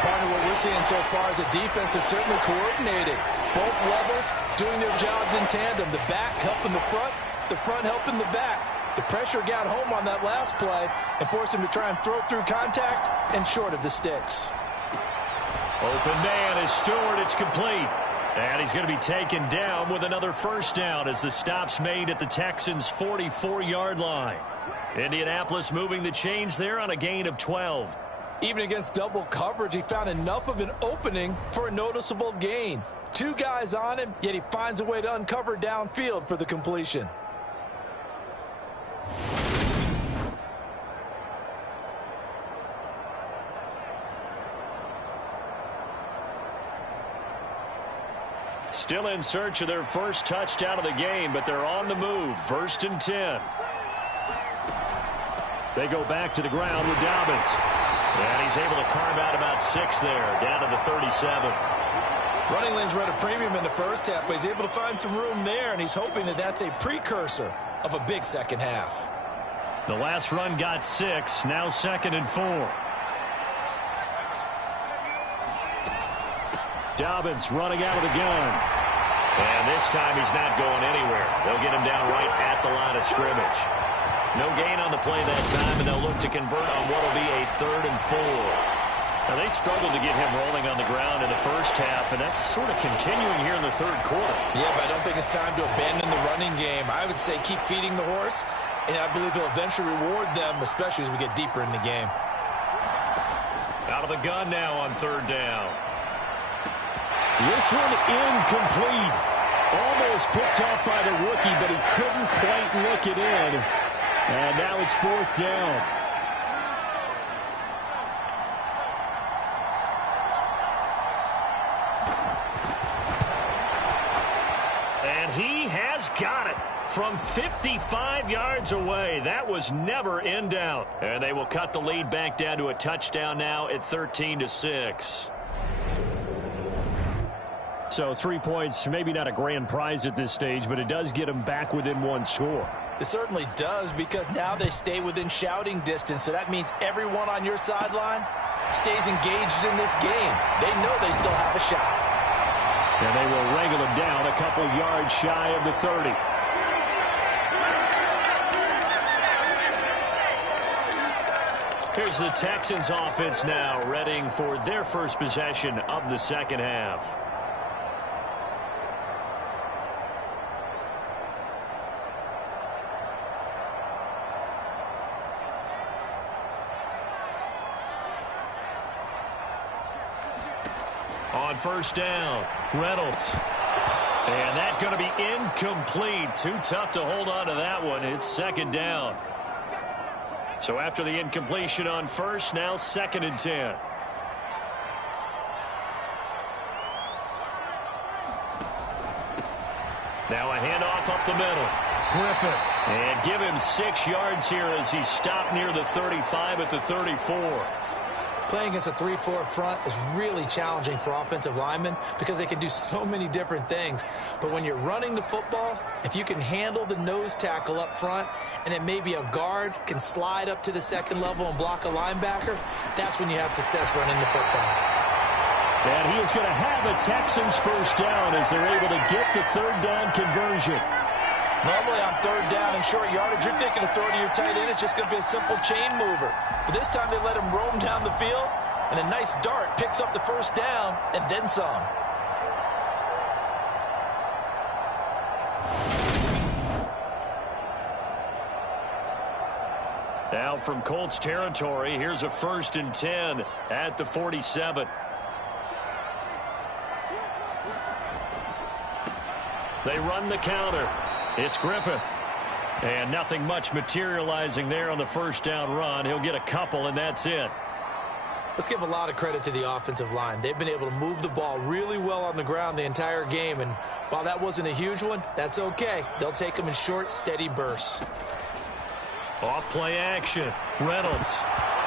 Part of what we're seeing so far is the defense is certainly coordinated. Both levels doing their jobs in tandem. The back helping the front helping the back. The pressure got home on that last play and forced him to try and throw through contact and short of the sticks. Open man is Stewart. It's complete. And he's going to be taken down with another first down as the stop's made at the Texans' 44-yard line. Indianapolis moving the chains there on a gain of 12. Even against double coverage, he found enough of an opening for a noticeable gain. 2 guys on him, yet he finds a way to uncover downfield for the completion. Still in search of their first touchdown of the game, but they're on the move. 1st and 10. They go back to the ground with Dobbins. And he's able to carve out about 6 there, down to the 37. Running lanes were at a premium in the first half, but he's able to find some room there, and he's hoping that that's a precursor of a big second half. The last run got 6, now 2nd and 4. Dobbins running out of the gun. And this time he's not going anywhere. They'll get him down right at the line of scrimmage. No gain on the play that time, and they'll look to convert on what will be a 3rd and 4. Now, they struggled to get him rolling on the ground in the first half, and that's sort of continuing here in the 3rd quarter. Yeah, but I don't think it's time to abandon the running game. I would say keep feeding the horse, and I believe he'll eventually reward them, especially as we get deeper in the game. Out of the gun now on 3rd down. This one incomplete. Almost picked off by the rookie, but he couldn't quite look it in. And now it's 4th down. And he has got it from 55 yards away. That was never in doubt. And they will cut the lead back down to a touchdown now at 13-6. So 3 points, maybe not a grand prize at this stage, but it does get them back within 1 score. It certainly does, because now they stay within shouting distance, so that means everyone on your sideline stays engaged in this game. They know they still have a shot. And they will wrangle them down a couple yards shy of the 30. Here's the Texans offense now, readying for their first possession of the second half. On 1st down, Reynolds. And that's going to be incomplete. Too tough to hold on to that one. It's 2nd down. So after the incompletion on 1st, now 2nd and 10. Now a handoff up the middle. Griffith. And give him 6 yards here as he stopped near the 35 at the 34. Playing against a 3-4 front is really challenging for offensive linemen because they can do so many different things. But when you're running the football, if you can handle the nose tackle up front, and it may be a guard can slide up to the 2nd level and block a linebacker, that's when you have success running the football. And he is going to have a Texans 1st down as they're able to get the 3rd down conversion. Normally on 3rd down and short yardage, you're thinking of throwing to your tight end. It's just going to be a simple chain mover. But this time they let him roam down the field, and a nice dart picks up the 1st down and then some. Now from Colts territory, here's a 1st and 10 at the 47. They run the counter. It's Griffith. And nothing much materializing there on the 1st down run. He'll get a couple, and that's it. Let's give a lot of credit to the offensive line. They've been able to move the ball really well on the ground the entire game. And while that wasn't a huge one, that's okay. They'll take them in short, steady bursts. Off play action. Reynolds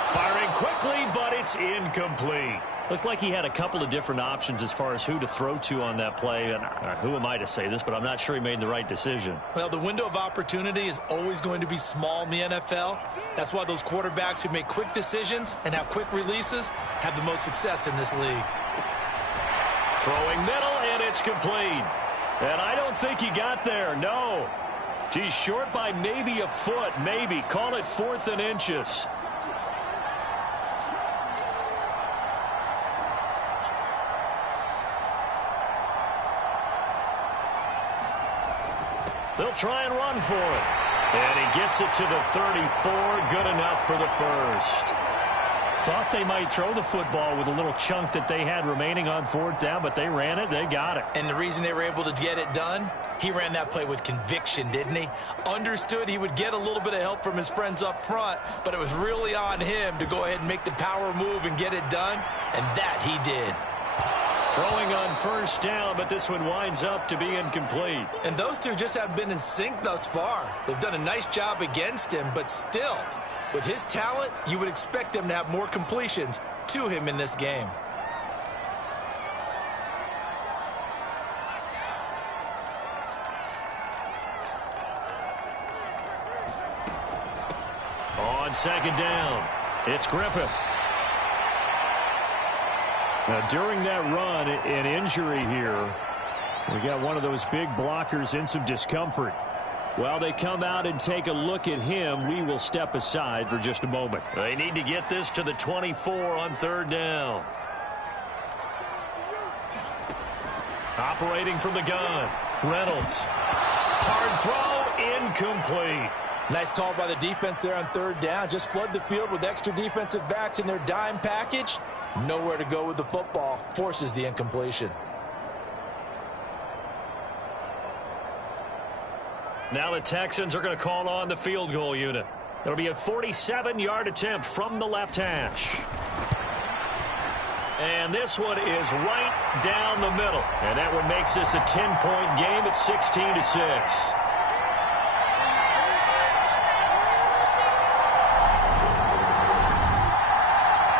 firing quickly, but it's incomplete. Looked like he had a couple of different options as far as who to throw to on that play. And who am I to say this, but I'm not sure he made the right decision. Well, the window of opportunity is always going to be small in the NFL. That's why those quarterbacks who make quick decisions and have quick releases have the most success in this league. Throwing middle, and it's complete. And I don't think he got there, no. He's short by maybe a foot, maybe. Call it 4th and inches. They'll try and run for it. And he gets it to the 34. Good enough for the 1st. Thought they might throw the football with a little chunk that they had remaining on 4th down, but they ran it. They got it. And the reason they were able to get it done, he ran that play with conviction, didn't he? Understood he would get a little bit of help from his friends up front, but it was really on him to go ahead and make the power move and get it done, and that he did. Throwing on first down, but this one winds up to be incomplete. And those two just haven't been in sync thus far. They've done a nice job against him, but still, with his talent, you would expect them to have more completions to him in this game. On second down, it's Griffith. Now, during that run, an injury here. We got one of those big blockers in some discomfort. While they come out and take a look at him, we will step aside for just a moment. They need to get this to the 24 on third down. Operating from the gun, Reynolds. Hard throw, incomplete. Nice call by the defense there on third down. Just flood the field with extra defensive backs in their dime package. Nowhere to go with the football. Forces the incompletion. Now the Texans are going to call on the field goal unit. It'll be a 47-yard attempt from the left hash. And this one is right down the middle. And that one makes this a 10-point game at 16-6.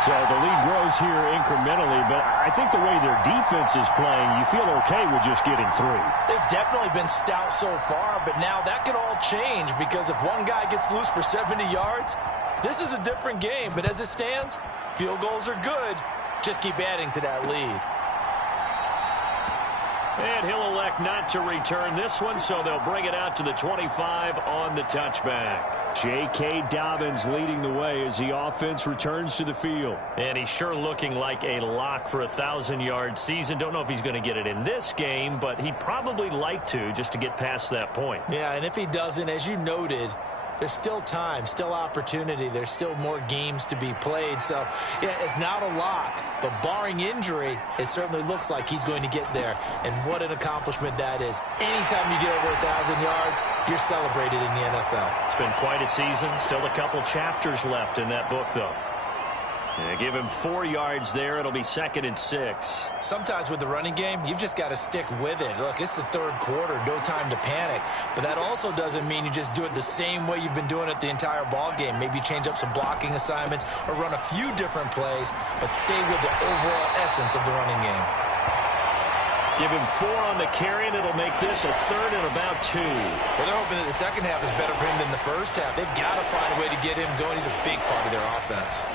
So the lead grows here incrementally, but I think the way their defense is playing, you feel okay with just getting 3. They've definitely been stout so far, but now that could all change because if one guy gets loose for 70 yards, this is a different game. But as it stands, field goals are good. Just keep adding to that lead. And he'll elect not to return this one, so they'll bring it out to the 25 on the touchback. J.K. Dobbins leading the way as the offense returns to the field. And he's sure looking like a lock for a 1,000-yard season. Don't know if he's going to get it in this game, but he'd probably like to just to get past that point. Yeah, and if he doesn't, as you noted, there's still time, still opportunity. There's still more games to be played. So, yeah, it's not a lock. But barring injury, it certainly looks like he's going to get there. And what an accomplishment that is. Anytime you get over 1,000 yards, you're celebrated in the NFL. It's been quite a season. Still a couple chapters left in that book, though. Yeah, give him 4 yards there. It'll be 2nd and 6. Sometimes with the running game, you've just got to stick with it. Look, it's the third quarter. No time to panic. But that also doesn't mean you just do it the same way you've been doing it the entire ball game. Maybe change up some blocking assignments or run a few different plays, but stay with the overall essence of the running game. Give him 4 on the carry, and it'll make this a 3rd and about 2. Well, they're hoping that the second half is better for him than the first half. They've got to find a way to get him going. He's a big part of their offense.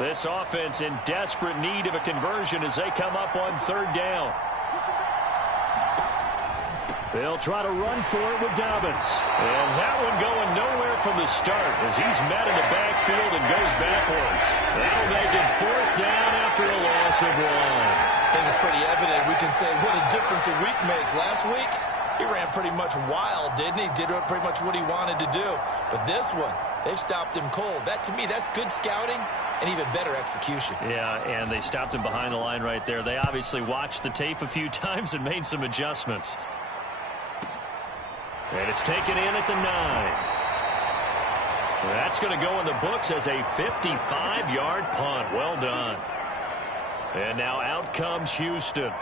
This offense in desperate need of a conversion as they come up on third down. They'll try to run for it with Dobbins. And that one going nowhere from the start as he's met in the backfield and goes backwards. That'll make it 4th down after a loss of 1. I think it's pretty evident. We can say what a difference a week makes. Last week, he ran pretty much wild, didn't he? Did pretty much what he wanted to do. But this one, they've stopped him cold. That, to me, that's good scouting and even better execution. Yeah, and they stopped him behind the line right there. They obviously watched the tape a few times and made some adjustments. And it's taken in at the 9. That's going to go in the books as a 55-yard punt. Well done. And now out comes Houston.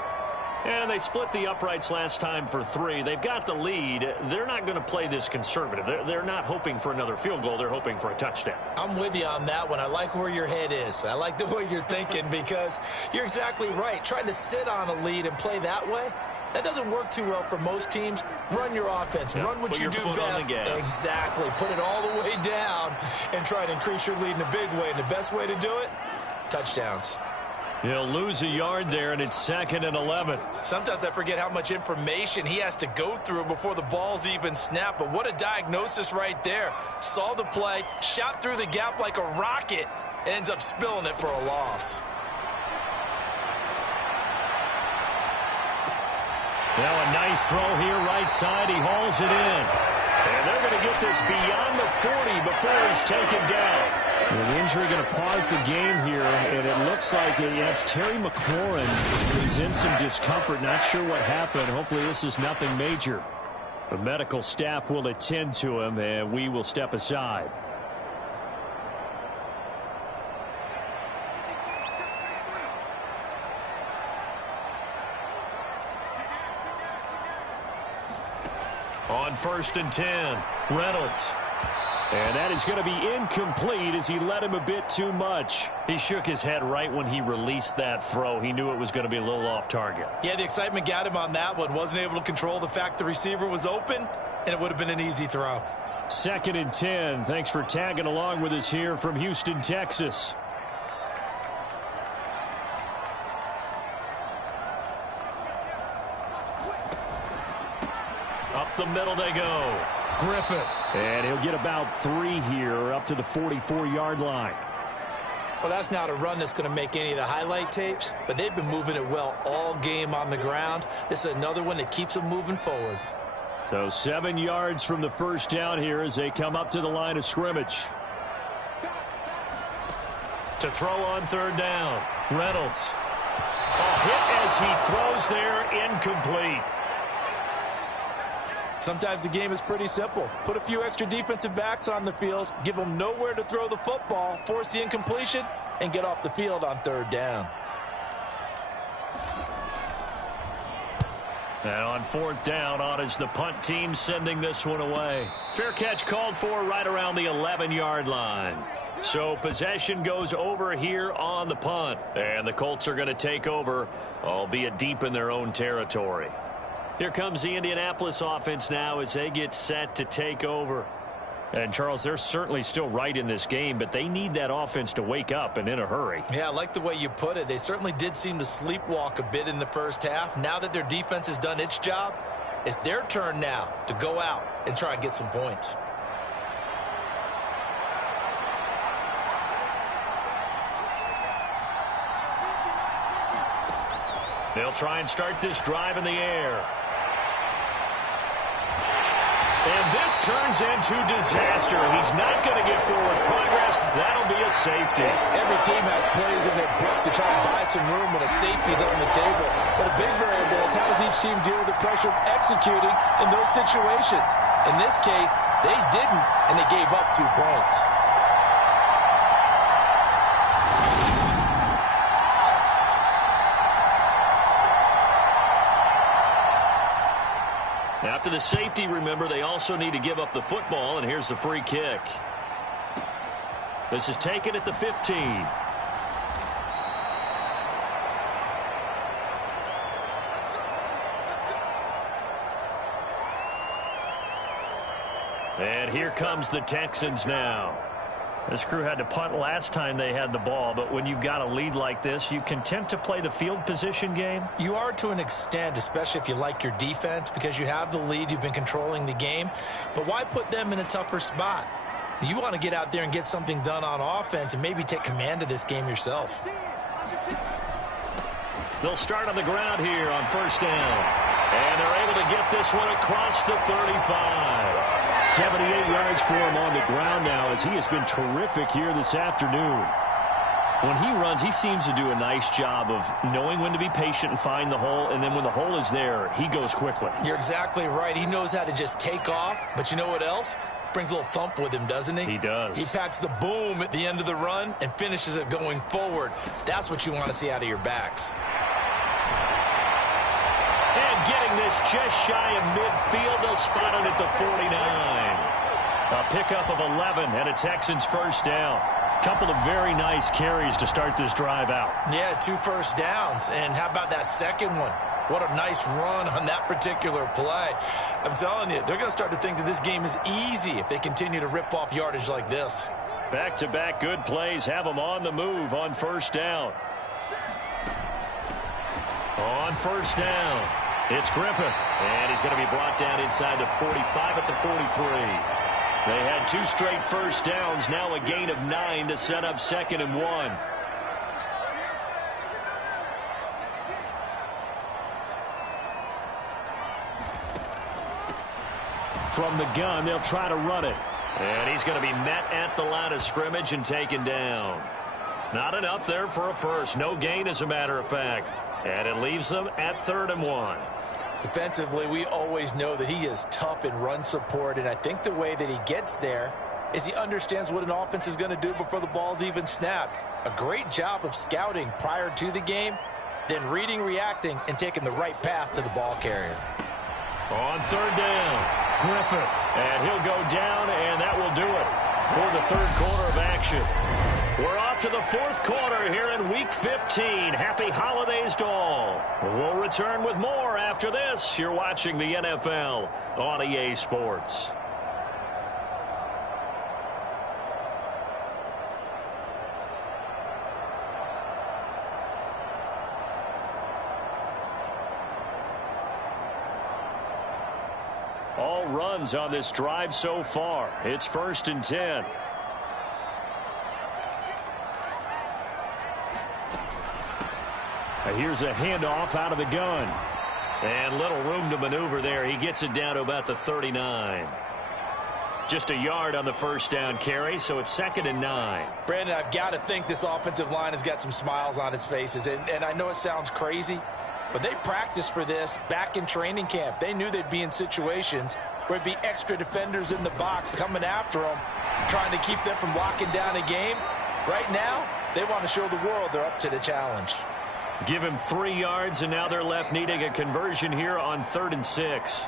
And they split the uprights last time for 3. They've got the lead. They're not going to play this conservative. They're not hoping for another field goal. They're hoping for a touchdown. I'm with you on that one. I like where your head is. I like the way you're thinking because you're exactly right. Trying to sit on a lead and play that way, that doesn't work too well for most teams. Run your offense. Yep. Run what Put you your do foot on best. the gas. Exactly. Put it all the way down and try to increase your lead in a big way. And the best way to do it, touchdowns. He'll lose a yard there, and it's 2nd and 11. Sometimes I forget how much information he has to go through before the ball's even snapped. But what a diagnosis right there. Saw the play, shot through the gap like a rocket, and ends up spilling it for a loss. Now a nice throw here right side. He hauls it in. And they're going to get this beyond the 40 before he's taken down. The injury going to pause the game here, and it looks like it's Terry McLaurin who's in some discomfort. Not sure what happened. Hopefully this is nothing major. The medical staff will attend to him, and we will step aside. On 1st and 10, Reynolds. And that is going to be incomplete as he led him a bit too much. He shook his head right when he released that throw. He knew it was going to be a little off target. Yeah, the excitement got him on that one. Wasn't able to control the fact the receiver was open, and it would have been an easy throw. 2nd and 10. Thanks for tagging along with us here from Houston, Texas. Up the middle they go. Griffith. And he'll get about 3 here up to the 44-yard line. Well, that's not a run that's going to make any of the highlight tapes, but they've been moving it well all game on the ground. This is another one that keeps them moving forward. So 7 yards from the first down here as they come up to the line of scrimmage. To throw on 3rd down, Reynolds. A hit as he throws there, incomplete. Sometimes the game is pretty simple. Put a few extra defensive backs on the field, give them nowhere to throw the football, force the incompletion, and get off the field on 3rd down. And on 4th down, on is the punt team sending this one away. Fair catch called for right around the 11-yard line. So possession goes over here on the punt. And the Colts are going to take over, albeit deep in their own territory. Here comes the Indianapolis offense now as they get set to take over. And, Charles, they're certainly still right in this game, but they need that offense to wake up and in a hurry. Yeah, I like the way you put it. They certainly did seem to sleepwalk a bit in the first half. Now that their defense has done its job, it's their turn now to go out and try and get some points. They'll try and start this drive in the air. And this turns into disaster. He's not going to get forward progress. That'll be a safety. Every team has plays in their book to try to buy some room when a safety's on the table. But a big variable is how does each team deal with the pressure of executing in those situations. In this case, they didn't, and they gave up 2 points. After the safety, remember, they also need to give up the football, and here's the free kick. This is taken at the 15. And here comes the Texans now. This crew had to punt last time they had the ball, but when you've got a lead like this, you content to play the field position game? You are to an extent, especially if you like your defense, because you have the lead, you've been controlling the game. But why put them in a tougher spot? You want to get out there and get something done on offense and maybe take command of this game yourself. They'll start on the ground here on 1st down. And they're able to get this one across the 35. 78 yards for him on the ground now as he has been terrific here this afternoon. When he runs, he seems to do a nice job of knowing when to be patient and find the hole, and then when the hole is there, he goes quickly. You're exactly right. He knows how to just take off, but you know what else? Brings a little thump with him, doesn't he? He does. He packs the boom at the end of the run and finishes it going forward. That's what you want to see out of your backs. And getting this just shy of midfield, they'll spot it at the 49. A pickup of 11 and a Texans 1st down. Couple of very nice carries to start this drive out. Yeah, 2 first downs. And how about that second one? What a nice run on that particular play. I'm telling you, they're going to start to think that this game is easy if they continue to rip off yardage like this. Back-to-back good plays have them on the move on 1st down. On 1st down, it's Griffith. And he's going to be brought down inside the 45 at the 43. They had 2 straight 1st downs, now a gain of 9 to set up 2nd and 1. From the gun, they'll try to run it. And he's going to be met at the line of scrimmage and taken down. Not enough there for a first. No gain, as a matter of fact. And it leaves them at 3rd and 1. Defensively, we always know that he is tough in run support, and I think the way that he gets there is he understands what an offense is going to do before the ball's even snapped. A great job of scouting prior to the game, then reading, reacting, and taking the right path to the ball carrier. On third down, Griffith. And he'll go down, and that will do it for the third quarter of action. We're off to the fourth quarter here in Week 15. Happy holidays to all. We'll return with more after this. You're watching the NFL on EA Sports. All runs on this drive so far. It's 1st and 10. Here's a handoff out of the gun. And little room to maneuver there. He gets it down to about the 39. Just a yard on the first down carry, so it's 2nd and 9. Brandon, I've got to think this offensive line has got some smiles on its faces. And I know it sounds crazy, but they practiced for this back in training camp. They knew they'd be in situations where it'd be extra defenders in the box coming after them, trying to keep them from locking down a game. Right now, they want to show the world they're up to the challenge. Give him 3 yards, and now they're left needing a conversion here on 3rd and 6.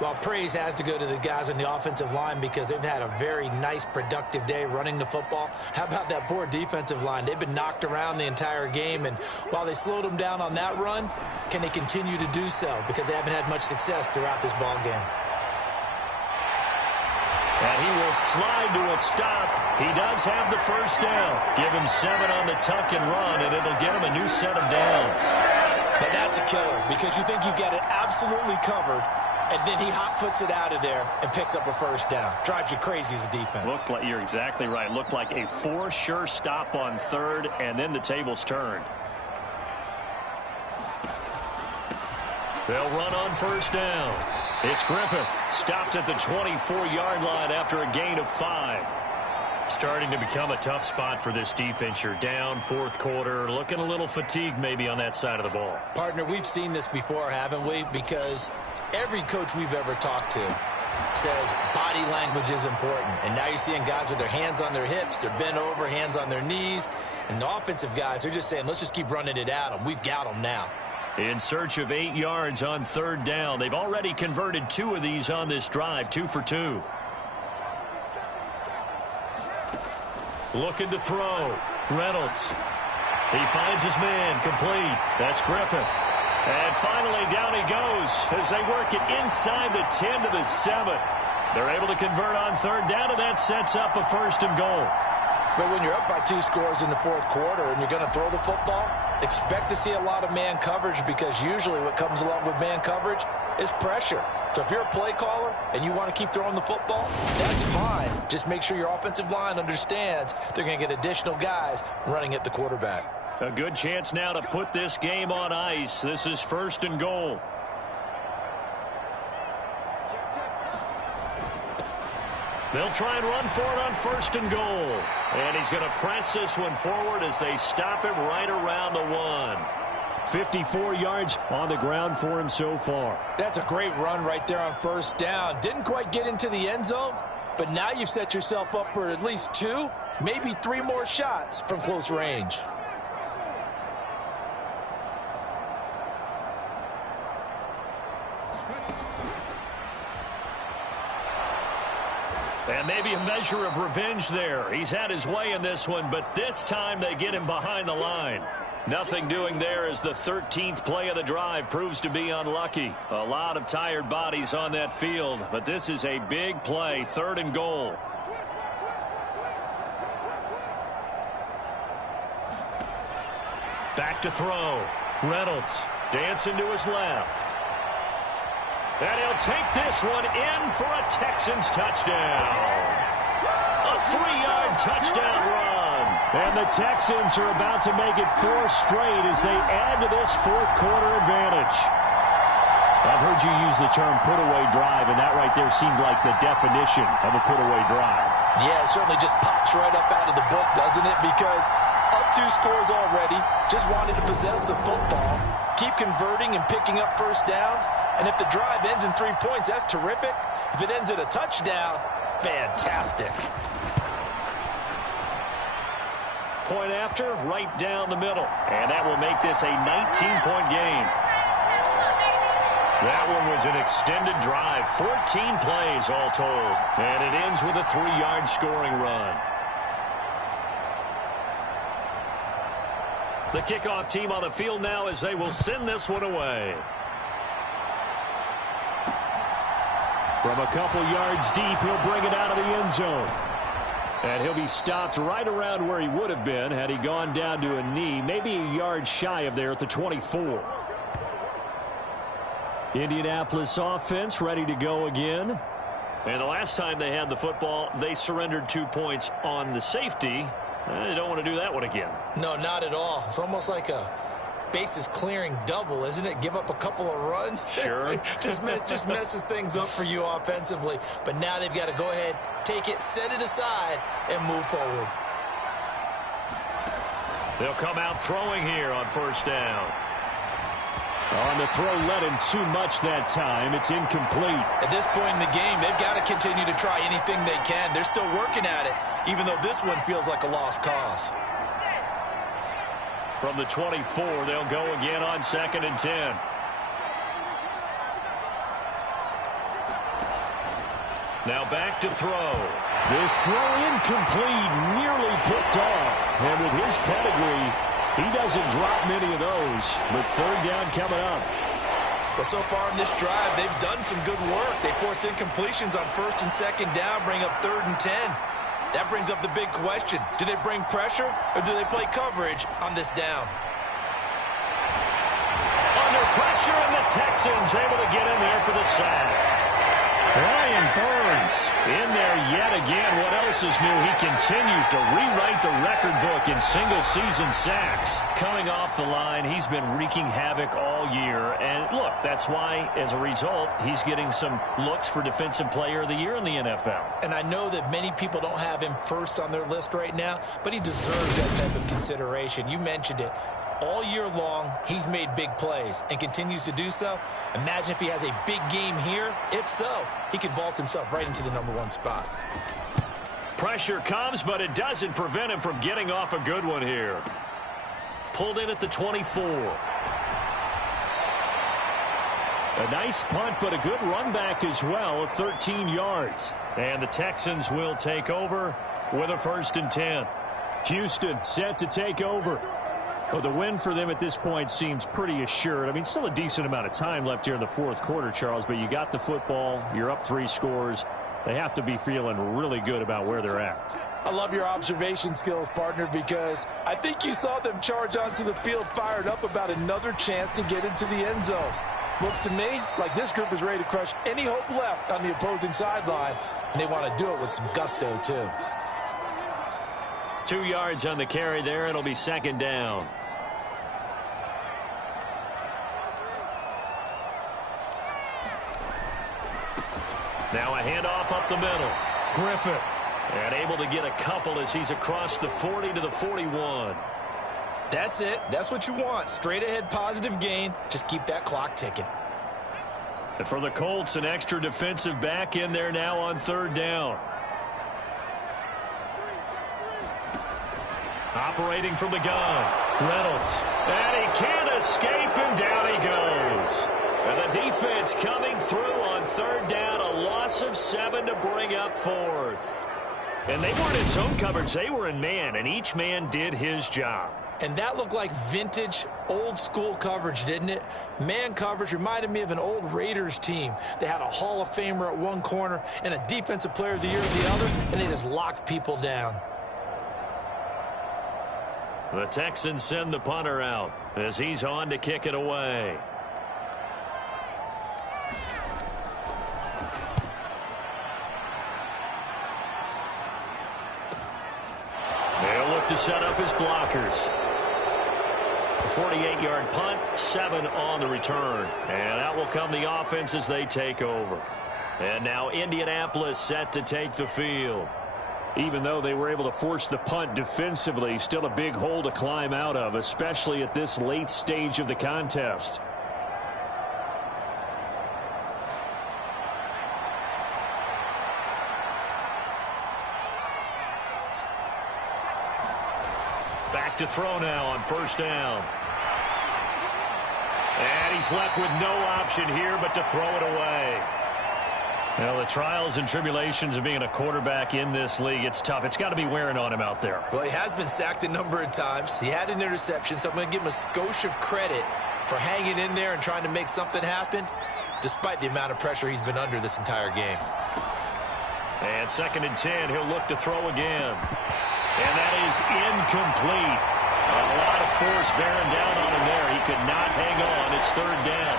Well, praise has to go to the guys on the offensive line because they've had a very nice, productive day running the football. How about that poor defensive line? They've been knocked around the entire game, and while they slowed them down on that run, can they continue to do so? Because they haven't had much success throughout this ball game. And he will slide to a stop. He does have the first down. Give him 7 on the tuck and run, and it'll get him a new set of downs. But that's a killer because you think you've got it absolutely covered, and then he hot-foots it out of there and picks up a first down. Drives you crazy as a defense. Looked like, you're exactly right. Looked like a for-sure stop on 3rd, and then the tables turned. They'll run on first down. It's Griffith, stopped at the 24-yard line after a gain of 5. Starting to become a tough spot for this defense. You're down 4th quarter, looking a little fatigued maybe on that side of the ball. Partner, we've seen this before, haven't we? Because every coach we've ever talked to says body language is important. And now you're seeing guys with their hands on their hips, they're bent over, hands on their knees. And the offensive guys, they're just saying, let's just keep running it at them. We've got them now. In search of 8 yards on 3rd down. They've already converted 2 of these on this drive, 2 for 2. Looking to throw. Reynolds. He finds his man, complete. That's Griffith. And finally down he goes as they work it inside the 10 to the 7. They're able to convert on 3rd down, and that sets up a 1st and goal. But when you're up by 2 scores in the 4th quarter and you're going to throw the football, expect to see a lot of man coverage because usually what comes along with man coverage is pressure. So if you're a play caller and you want to keep throwing the football, that's fine. Just make sure your offensive line understands they're going to get additional guys running at the quarterback. A good chance now to put this game on ice. This is 1st and goal. They'll try and run for it on 1st and goal. And he's going to press this one forward as they stop him right around the 1. 54 yards on the ground for him so far. That's a great run right there on 1st down. Didn't quite get into the end zone, but now you've set yourself up for at least 2, maybe 3 more shots from close range. And maybe a measure of revenge there. He's had his way in this one, but this time they get him behind the line. Nothing doing there as the 13th play of the drive proves to be unlucky. A lot of tired bodies on that field, but this is a big play, 3rd and goal. Back to throw. Reynolds dancing to his left. And he'll take this one in for a Texans touchdown. A 3-yard touchdown run. And the Texans are about to make it 4 straight as they add to this 4th quarter advantage. I've heard you use the term put-away drive, and that right there seemed like the definition of a put-away drive. Yeah, it certainly just pops right up out of the book, doesn't it? Because up 2 scores already, just wanted to possess the football, keep converting and picking up first downs, And if the drive ends in 3 points, that's terrific. If it ends in a touchdown, fantastic. Point after, right down the middle. And that will make this a 19-point game. That one was an extended drive, 14 plays all told. And it ends with a 3-yard scoring run. The kickoff team on the field now as they will send this one away. From a couple yards deep, he'll bring it out of the end zone. And he'll be stopped right around where he would have been had he gone down to a knee, maybe a yard shy of there at the 24. Indianapolis offense ready to go again. And the last time they had the football, they surrendered 2 points on the safety. They don't want to do that one again. No, not at all. It's almost like a bases clearing double, isn't it? Give up a couple of runs. Sure. just messes things up for you offensively. But now they've got to go ahead, take it, set it aside, and move forward. They'll come out throwing here on first down. On the throw, led him too much that time. It's incomplete. At this point in the game, they've got to continue to try anything they can. They're still working at it, even though this one feels like a lost cause. From the 24, they'll go again on 2nd and 10. Now back to throw. This throw incomplete, nearly picked off. And with his pedigree, he doesn't drop many of those. But 3rd down coming up. Well, so far in this drive, they've done some good work. They force incompletions on 1st and 2nd down, bring up 3rd and 10. That brings up the big question. Do they bring pressure or do they play coverage on this down? Under pressure, and the Texans able to get in there for the sack. Brian Burns in there yet again. What else is new? He continues to rewrite the record book in single-season sacks. Coming off the line, he's been wreaking havoc all year. And look, that's why, as a result, he's getting some looks for Defensive Player of the Year in the NFL. And I know that many people don't have him first on their list right now, but he deserves that type of consideration. You mentioned it. All year long, he's made big plays and continues to do so. Imagine if he has a big game here. If so, he could vault himself right into the #1 spot. Pressure comes, but it doesn't prevent him from getting off a good one here. Pulled in at the 24. A nice punt, but a good run back as well, 13 yards. And the Texans will take over with a 1st and 10. Houston set to take over. Well, the win for them at this point seems pretty assured. I mean, still a decent amount of time left here in the 4th quarter, Charles, but you got the football. You're up 3 scores. They have to be feeling really good about where they're at. I love your observation skills, partner, because I think you saw them charge onto the field fired up about another chance to get into the end zone. Looks to me like this group is ready to crush any hope left on the opposing sideline, and they want to do it with some gusto, too. 2 yards on the carry there. It'll be 2nd down. Now a handoff up the middle. Griffith. And able to get a couple as he's across the 40 to the 41. That's it. That's what you want. Straight ahead positive gain. Just keep that clock ticking. And for the Colts, an extra defensive back in there now on 3rd down. Operating from the gun. Reynolds. And he can't escape, and down he goes. And the defense coming through on 3rd down. A loss of 7 to bring up 4th. And they weren't in zone coverage. They were in man, and each man did his job. And that looked like vintage, old-school coverage, didn't it? Man coverage reminded me of an old Raiders team. They had a Hall of Famer at one corner and a Defensive Player of the Year at the other, and they just locked people down. The Texans send the punter out as he's on to kick it away. They'll look to set up his blockers. A 48-yard punt, 7 on the return. And out will come the offense as they take over. And now Indianapolis set to take the field. Even though they were able to force the punt defensively, still a big hole to climb out of, especially at this late stage of the contest. back to throw now on first down. And he's left with no option here but to throw it away. Well, the trials and tribulations of being a quarterback in this league, it's tough. It's got to be wearing on him out there. Well, he has been sacked a number of times. He had an interception, so I'm going to give him a skosh of credit for hanging in there and trying to make something happen, despite the amount of pressure he's been under this entire game. And 2nd and 10, he'll look to throw again. And that is incomplete. A lot of force bearing down on him there. He could not hang on. It's 3rd down.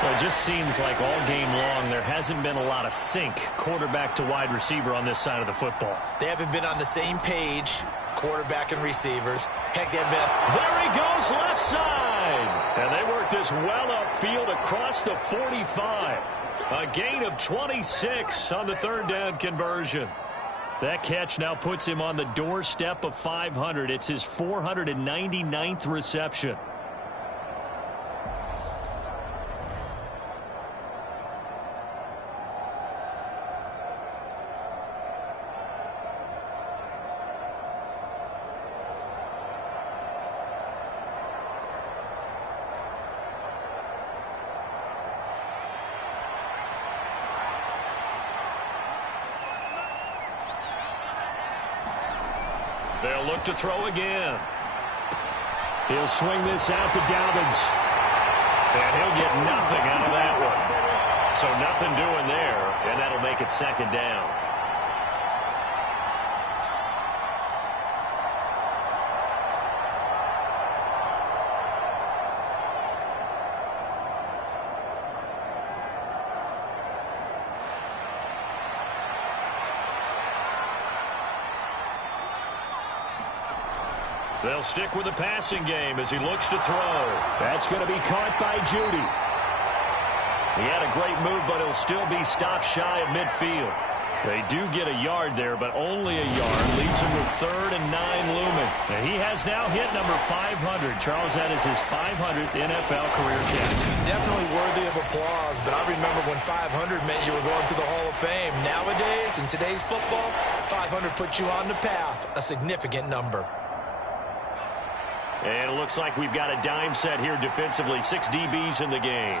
Well, it just seems like all game long there hasn't been a lot of sync quarterback to wide receiver on this side of the football. They haven't been on the same page, quarterback and receivers. Heck, they've been... There he goes, left side. And they work this well upfield across the 45. A gain of 26 on the 3rd down conversion. That catch now puts him on the doorstep of 500. It's his 499th reception. They'll look to throw again. He'll swing this out to Dobbins. And he'll get nothing out of that one. So nothing doing there, and that'll make it 2nd down. They'll stick with the passing game as he looks to throw. That's going to be caught by Judy. He had a great move, but he'll still be stopped shy of midfield. They do get a yard there, but only a yard. Leaves him with 3rd and 9 looming. And he has now hit number 500. Charles, that is his 500th NFL career catch. Definitely worthy of applause, but I remember when 500 meant you were going to the Hall of Fame. Nowadays, in today's football, 500 puts you on the path, a significant number. And it looks like we've got a dime set here defensively. 6 DBs in the game.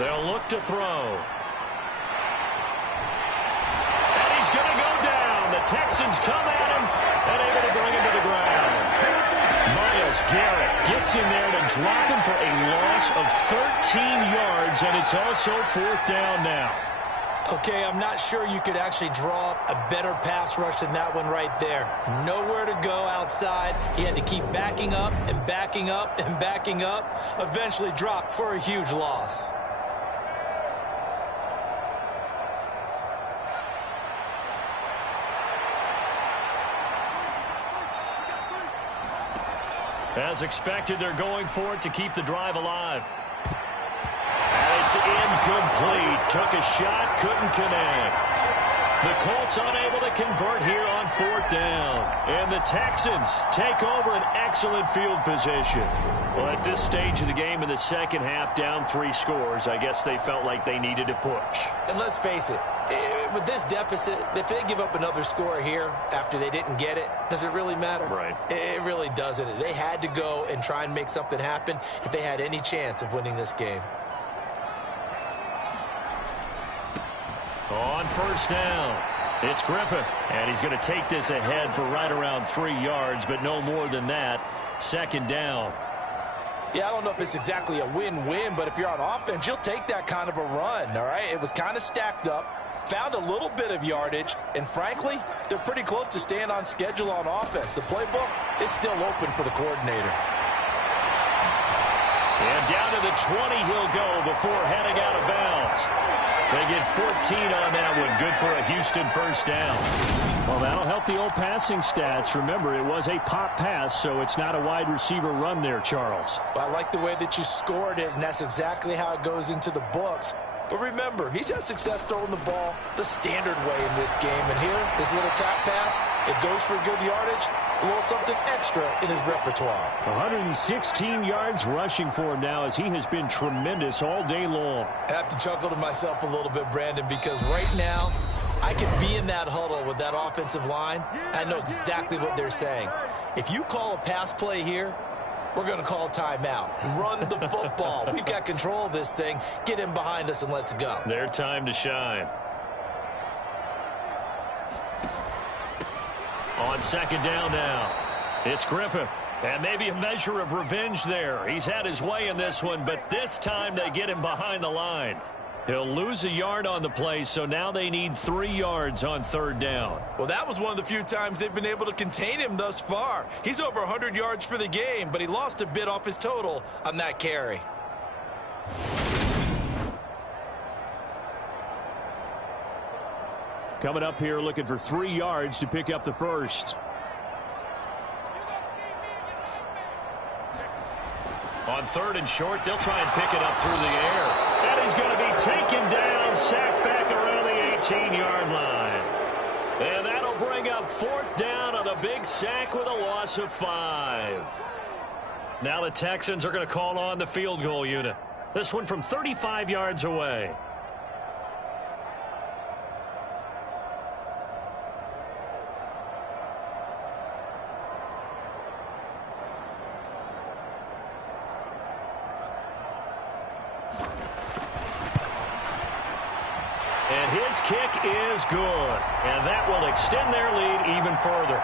They'll look to throw. And he's going to go down. The Texans come at him and able to bring him to the ground. Myles Garrett gets in there to drop him for a loss of 13 yards, and it's also 4th down now. Okay, I'm not sure you could actually draw up a better pass rush than that one right there. Nowhere to go outside. He had to keep backing up and backing up and backing up. Eventually dropped for a huge loss. As expected, they're going for it to keep the drive alive. It's incomplete. Took a shot, couldn't connect. The Colts unable to convert here on 4th down. And the Texans take over an excellent field position. Well, at this stage of the game in the 2nd half, down 3 scores, I guess they felt like they needed to push. And let's face it, with this deficit, if they give up another score here after they didn't get it, does it really matter? Right. It really doesn't. They had to go and try and make something happen if they had any chance of winning this game. On 1st down, it's Griffith, and he's going to take this ahead for right around 3 yards, but no more than that. 2nd down. Yeah, I don't know if it's exactly a win-win, but if you're on offense, you'll take that kind of a run, all right? It was kind of stacked up, found a little bit of yardage, and frankly, they're pretty close to staying on schedule on offense. The playbook is still open for the coordinator. And down to the 20 he'll go before heading out of bounds. They get 14 on that one. Good for a Houston 1st down. Well, that'll help the old passing stats. Remember, it was a pop pass, so it's not a wide receiver run there, Charles. Well, I like the way that you scored it, and that's exactly how it goes into the books. But remember, he's had success throwing the ball the standard way in this game. And here, this little tap pass, it goes for good yardage, a little something extra in his repertoire. 116 yards rushing for him now as he has been tremendous all day long. I have to chuckle to myself a little bit, Brandon, because right now I could be in that huddle with that offensive line. I know exactly what they're saying. If you call a pass play here, we're going to call timeout. Run the football. We've got control of this thing. Get in behind us and let's go. Their time to shine. On second down now, it's Griffith. And maybe a measure of revenge there. He's had his way in this one, but this time they get him behind the line. He'll lose a yard on the play, so now they need 3 yards on third down. Well, that was one of the few times they've been able to contain him thus far. He's over 100 yards for the game, but he lost a bit off his total on that carry. Coming up here looking for 3 yards to pick up the first. On third and short, they'll try and pick it up through the air. And he's going to be taken down, sacked back around the 18-yard line. And that'll bring up fourth down on the big sack with a loss of 5. Now the Texans are going to call on the field goal unit. This one from 35 yards away. And his kick is good. And that will extend their lead even further.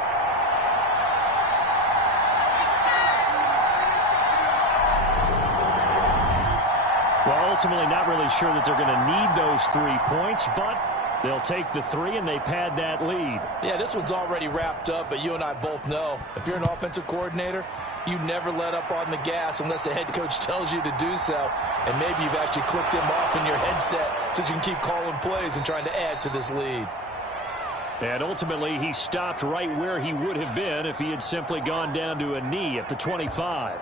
Well, ultimately not really sure that they're going to need those 3 points, but they'll take the 3 and they pad that lead. Yeah, this one's already wrapped up, but you and I both know if you're an offensive coordinator, you never let up on the gas unless the head coach tells you to do so. And maybe you've actually clicked him off in your headset so you can keep calling plays and trying to add to this lead. And ultimately, he stopped right where he would have been if he had simply gone down to a knee at the 25.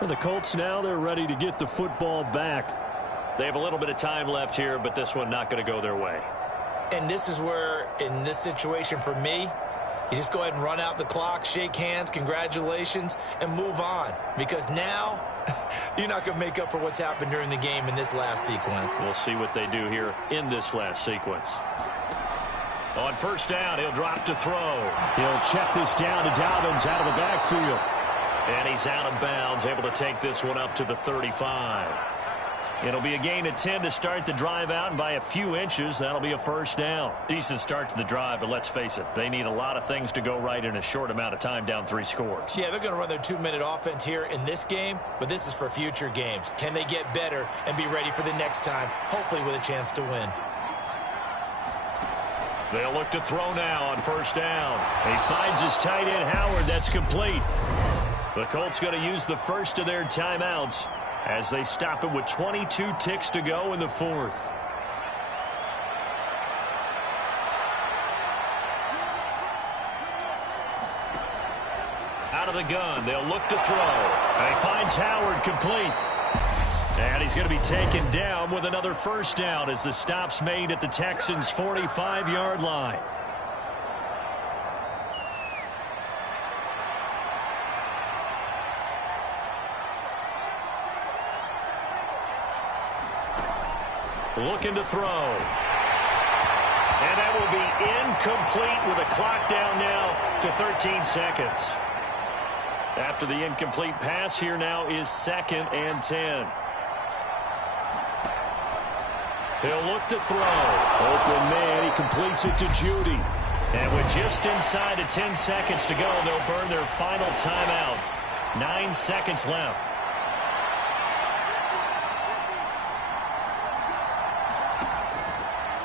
And the Colts now, they're ready to get the football back. They have a little bit of time left here, but this one not going to go their way. And this is where, in this situation for me, you just go ahead and run out the clock, shake hands, congratulations, and move on. Because now, you're not going to make up for what's happened during the game in this last sequence. We'll see what they do here in this last sequence. On first down, he'll drop to throw. He'll check this down to Dobbins out of the backfield. And he's out of bounds, able to take this one up to the 35. It'll be a gain of 10 to start the drive out, and by a few inches, that'll be a first down. Decent start to the drive, but let's face it, they need a lot of things to go right in a short amount of time, down 3 scores. Yeah, they're going to run their 2-minute offense here in this game, but this is for future games. Can they get better and be ready for the next time, hopefully with a chance to win? They'll look to throw now on first down. He finds his tight end, Howard. That's complete. The Colts going to use the first of their timeouts as they stop it with 22 ticks to go in the fourth. Out of the gun, they'll look to throw. And he finds Howard complete. And he's going to be taken down with another first down as the stop's made at the Texans' 45-yard line. Looking to throw. And that will be incomplete with a clock down now to 13 seconds. After the incomplete pass, here now is 2nd and 10. He'll look to throw. Open man, he completes it to Judy. And with just inside of 10 seconds to go, they'll burn their final timeout. 9 seconds left.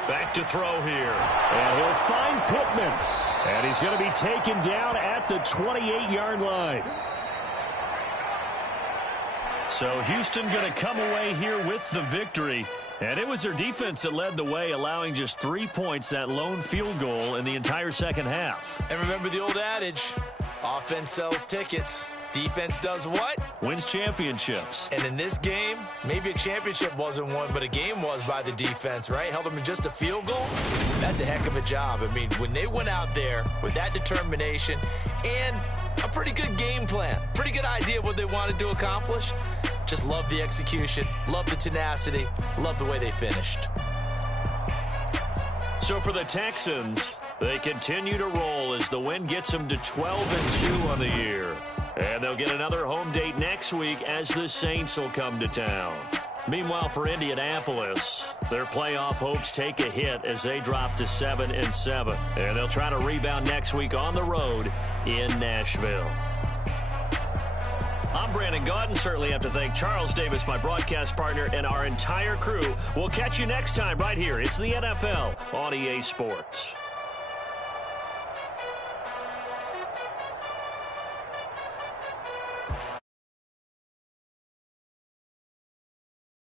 Back to throw here. And he'll find Pittman. And he's going to be taken down at the 28-yard line. So Houston going to come away here with the victory. And it was their defense that led the way, allowing just 3 points, that lone field goal in the entire second half. And remember the old adage, offense sells tickets. Defense does what? Wins championships. And in this game, maybe a championship wasn't won, but a game was by the defense, right? Held them in just a field goal. That's a heck of a job. I mean, when they went out there with that determination and a pretty good game plan, pretty good idea of what they wanted to accomplish, just love the execution, love the tenacity, love the way they finished. So for the Texans, they continue to roll as the win gets them to 12-2 on the year. And they'll get another home date next week as the Saints will come to town. Meanwhile, for Indianapolis, their playoff hopes take a hit as they drop to 7-7. And they'll try to rebound next week on the road in Nashville. I'm Brandon Gaudin. Certainly have to thank Charles Davis, my broadcast partner, and our entire crew. We'll catch you next time right here. It's the NFL on EA Sports.